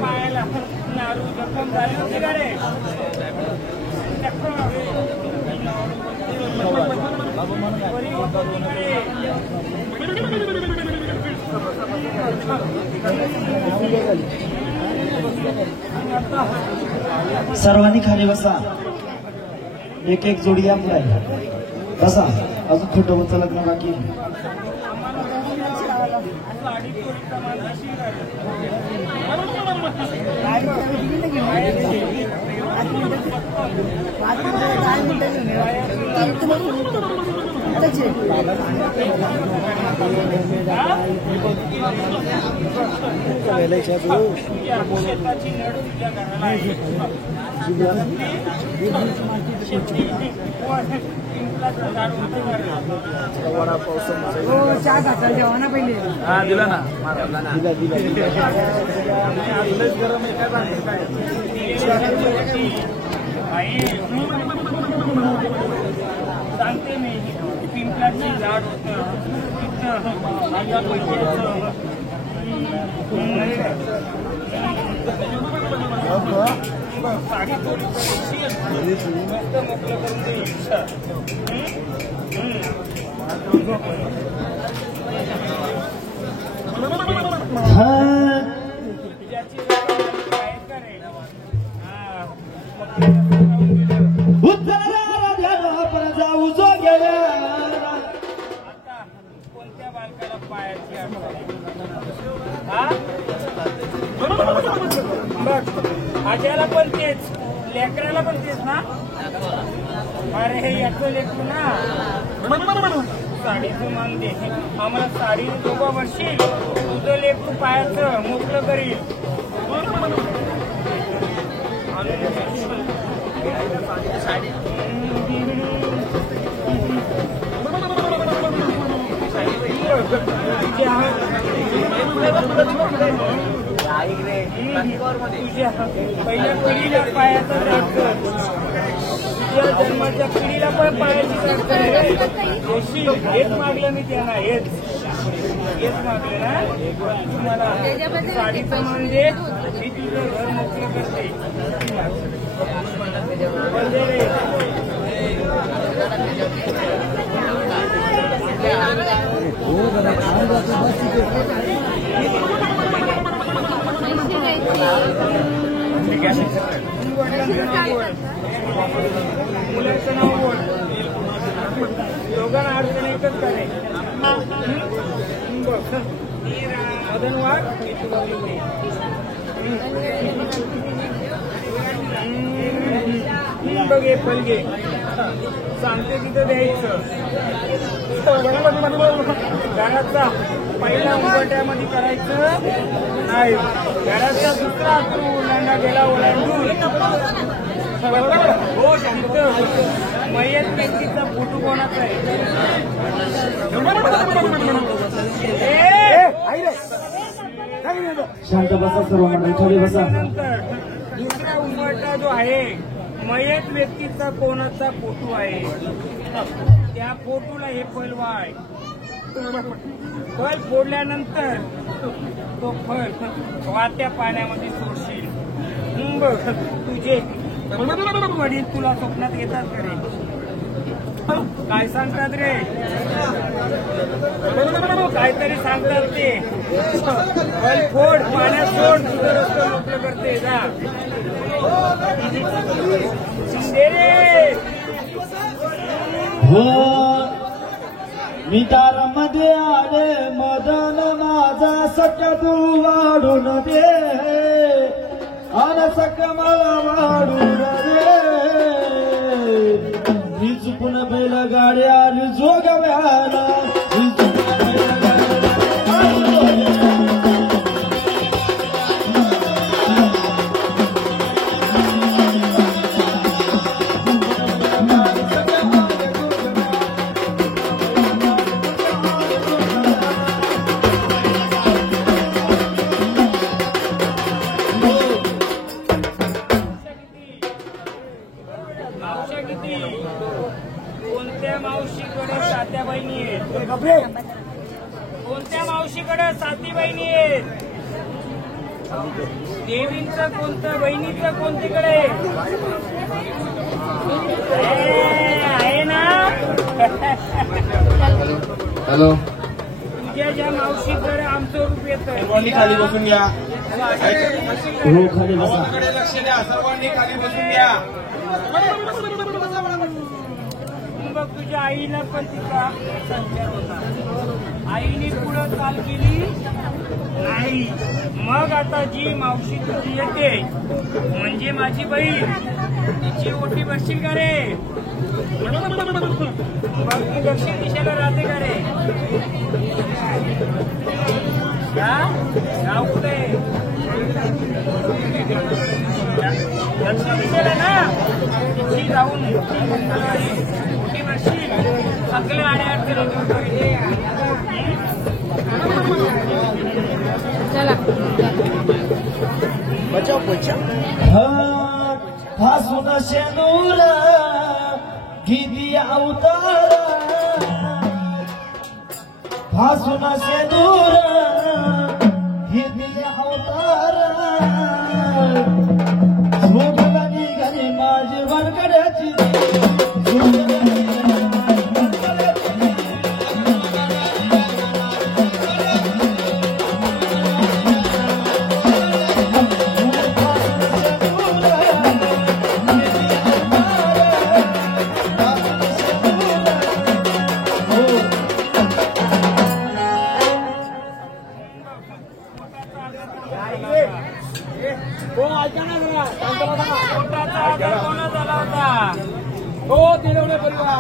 पायाला नारू जखम झाली होती का रे सर्वांनी खाली बसा एक एक जोडी या पुढे बसा अजून खोटं लग्न बाकी चहा घातला जेव्हा ना पहिले हा दिला ना सांगते मी पिंपलाची झाड साडी थोडी मस्त मोकळं करून दे इच्छा जाऊ जो गेल्या आता कोणत्या बालकाला पायाची आज्याला पण तेच लेकराला पण तेच ना अरे हे याचं लेकरू ना साडीचं मान दे आम्हाला साडी दोघा वर्षी तुझं लेकरू पायाचं मोकळं करील तुझ्या पहिल्या पिढीला पायाचं जन्माच्या पिढीला पण पायाची अडचण आहे. हेच मागलं मी त्यांना, हेच मागलं ना. तुम्हाला साडीचं मान दे, मी तुझं घर मोकळं करते. मुलाचं नाव बोल. दोघांना अडचण एकच करे. मदन वाघ बघे पलगे सांगते तिथं द्यायचं. घराचा पहिला उंबरट्यामध्ये करायचं नाही. घराचा दुसरा तू ओलांडा गेला ओलांडून. हो शांत. मयत व्यक्तीचा फोटो कोणाचा आहे? शांत बसा सर्व मंडळी, खाली बसा. दुसरा उंबरटा जो आहे मयत व्यक्तीचा कोणाचा फोटो आहे, त्या फोटोला हे फळ वाढ. फळ फोडल्यानंतर तो फळ वाहत्या पाण्यामध्ये सोडशील. तुझे वडील तुला स्वप्नात येतात का रे? काय सांगतात रे? काहीतरी सांगतात ते. फळ फोड, पाण्यात सोड, तुझं रस्ता मोकळं करते. जा शिंदे रे. हो मी दारामध्ये आले, मदन माझा सख्या तू वाढून दे, आणि सख्या मला वाढून दे. ही चुकून बैलगाडी आली जोगव्याला, ही चुकून बैलगाडी आली जोगव्याला. कोणत्या मावशीकडे सात्या बहिणी आहेत? कोणत्या मावशीकडे साती बहिणी आहेत? देवींचं कोणतं, बहिणीचं कोणतीकडे आहे ना? हॅलो, तुझ्या ज्या मावशीकडे आमचं रूप येतं. खाली बसून घ्या. हो खाली बसा. लक्ष द्या, सर्वांनी खाली बसून घ्या. बघ तुझ्या आईनं पण तिचा संचार होता. आईने पुढं चाल केली नाही. मग आता जी मावशी तुझी येते म्हणजे माझी बहीण, तिची ओटी बसशील का रे? मग ती दक्षिण दिशेला राहते का रे? गाव कुठे? दक्षिण दिशेला ना. तिची जाऊन ओटी बसशील, सगळे आडे अडचणी दूर होईल. फासून शेनूर किती अवतार, फासून शेनूर किती अवतार. झोपला निघाली माझी वनकड्याची,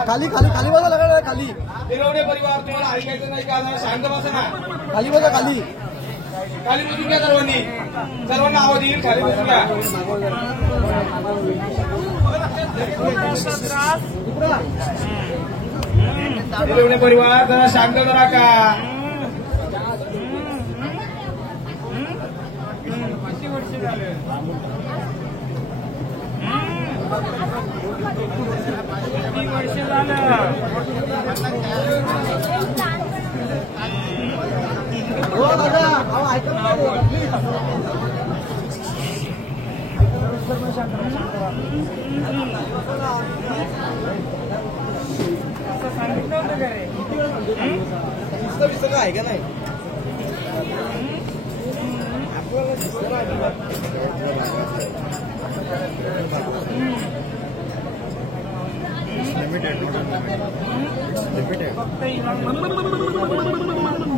खाली खाली खाली बसा लागला खाली. तिरवणे परिवार, तुम्हाला ऐकायचं नाही का? शांत बसा ना. खाली बसा खाली. खाली बसून घ्या सर्वांनी. सर्वांना आवाज येईल, खाली बसून घ्या. तिरवणे परिवार जरा शांत जरा का. किती वर्ष झाले? झालं हो दादा अहो ऐका ना. असं सांगितलं होतं का रे? नुसतं विसरलं आहे का नाही आपल्याला दिसलं आहे का? फक्त हिला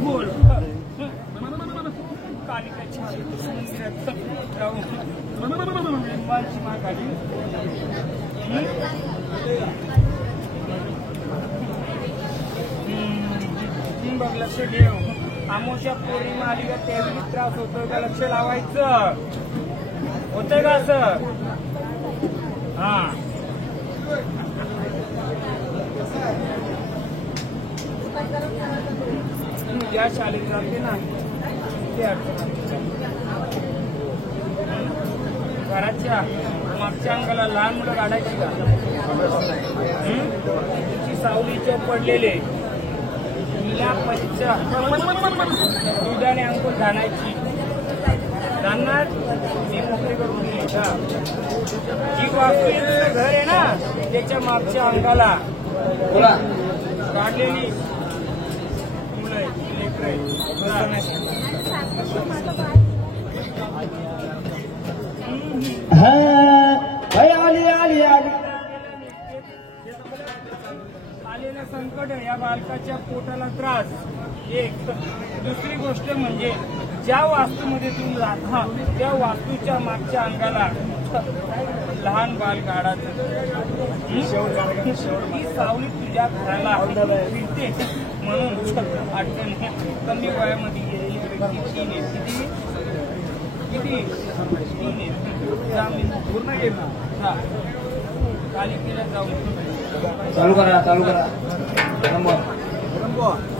बोल कालिकाची मंदिरात जाऊन लिंबाची मागाली बघ लक्ष ठेव आमोशा पौर्णिमा आली का त्यावेळी त्रास होतोय का लक्ष लावायचं होतंय का असं हा ज्या शाळेत जाते ना ते घराच्या मागच्या अंगाला लहान मुलं काढायची का तिची सावलीच्या पडलेले हिला पंचा दुधाने अंकुर घालायची जाणार मी मोकळी करून दिली का जी वास्तू घर आहे ना त्याच्या मागच्या अंगाला बोला काढलेली मुलं लेकर आली आली आली आलेलं संकट या बालकाच्या पोटाला त्रास एक दुसरी गोष्ट म्हणजे ज्या वास्तूमध्ये तुम्ही राहता त्या वास्तूच्या मागच्या अंगाला लहान बाल गाडाचं ही सावली तुझ्या घराला फिरते म्हणून अडचण कमी वयामध्ये गेलेली व्यक्ती 3 आहे किती 3 आहे पूर्ण गेला हा कालिकेला जाऊन चालू करा नंबर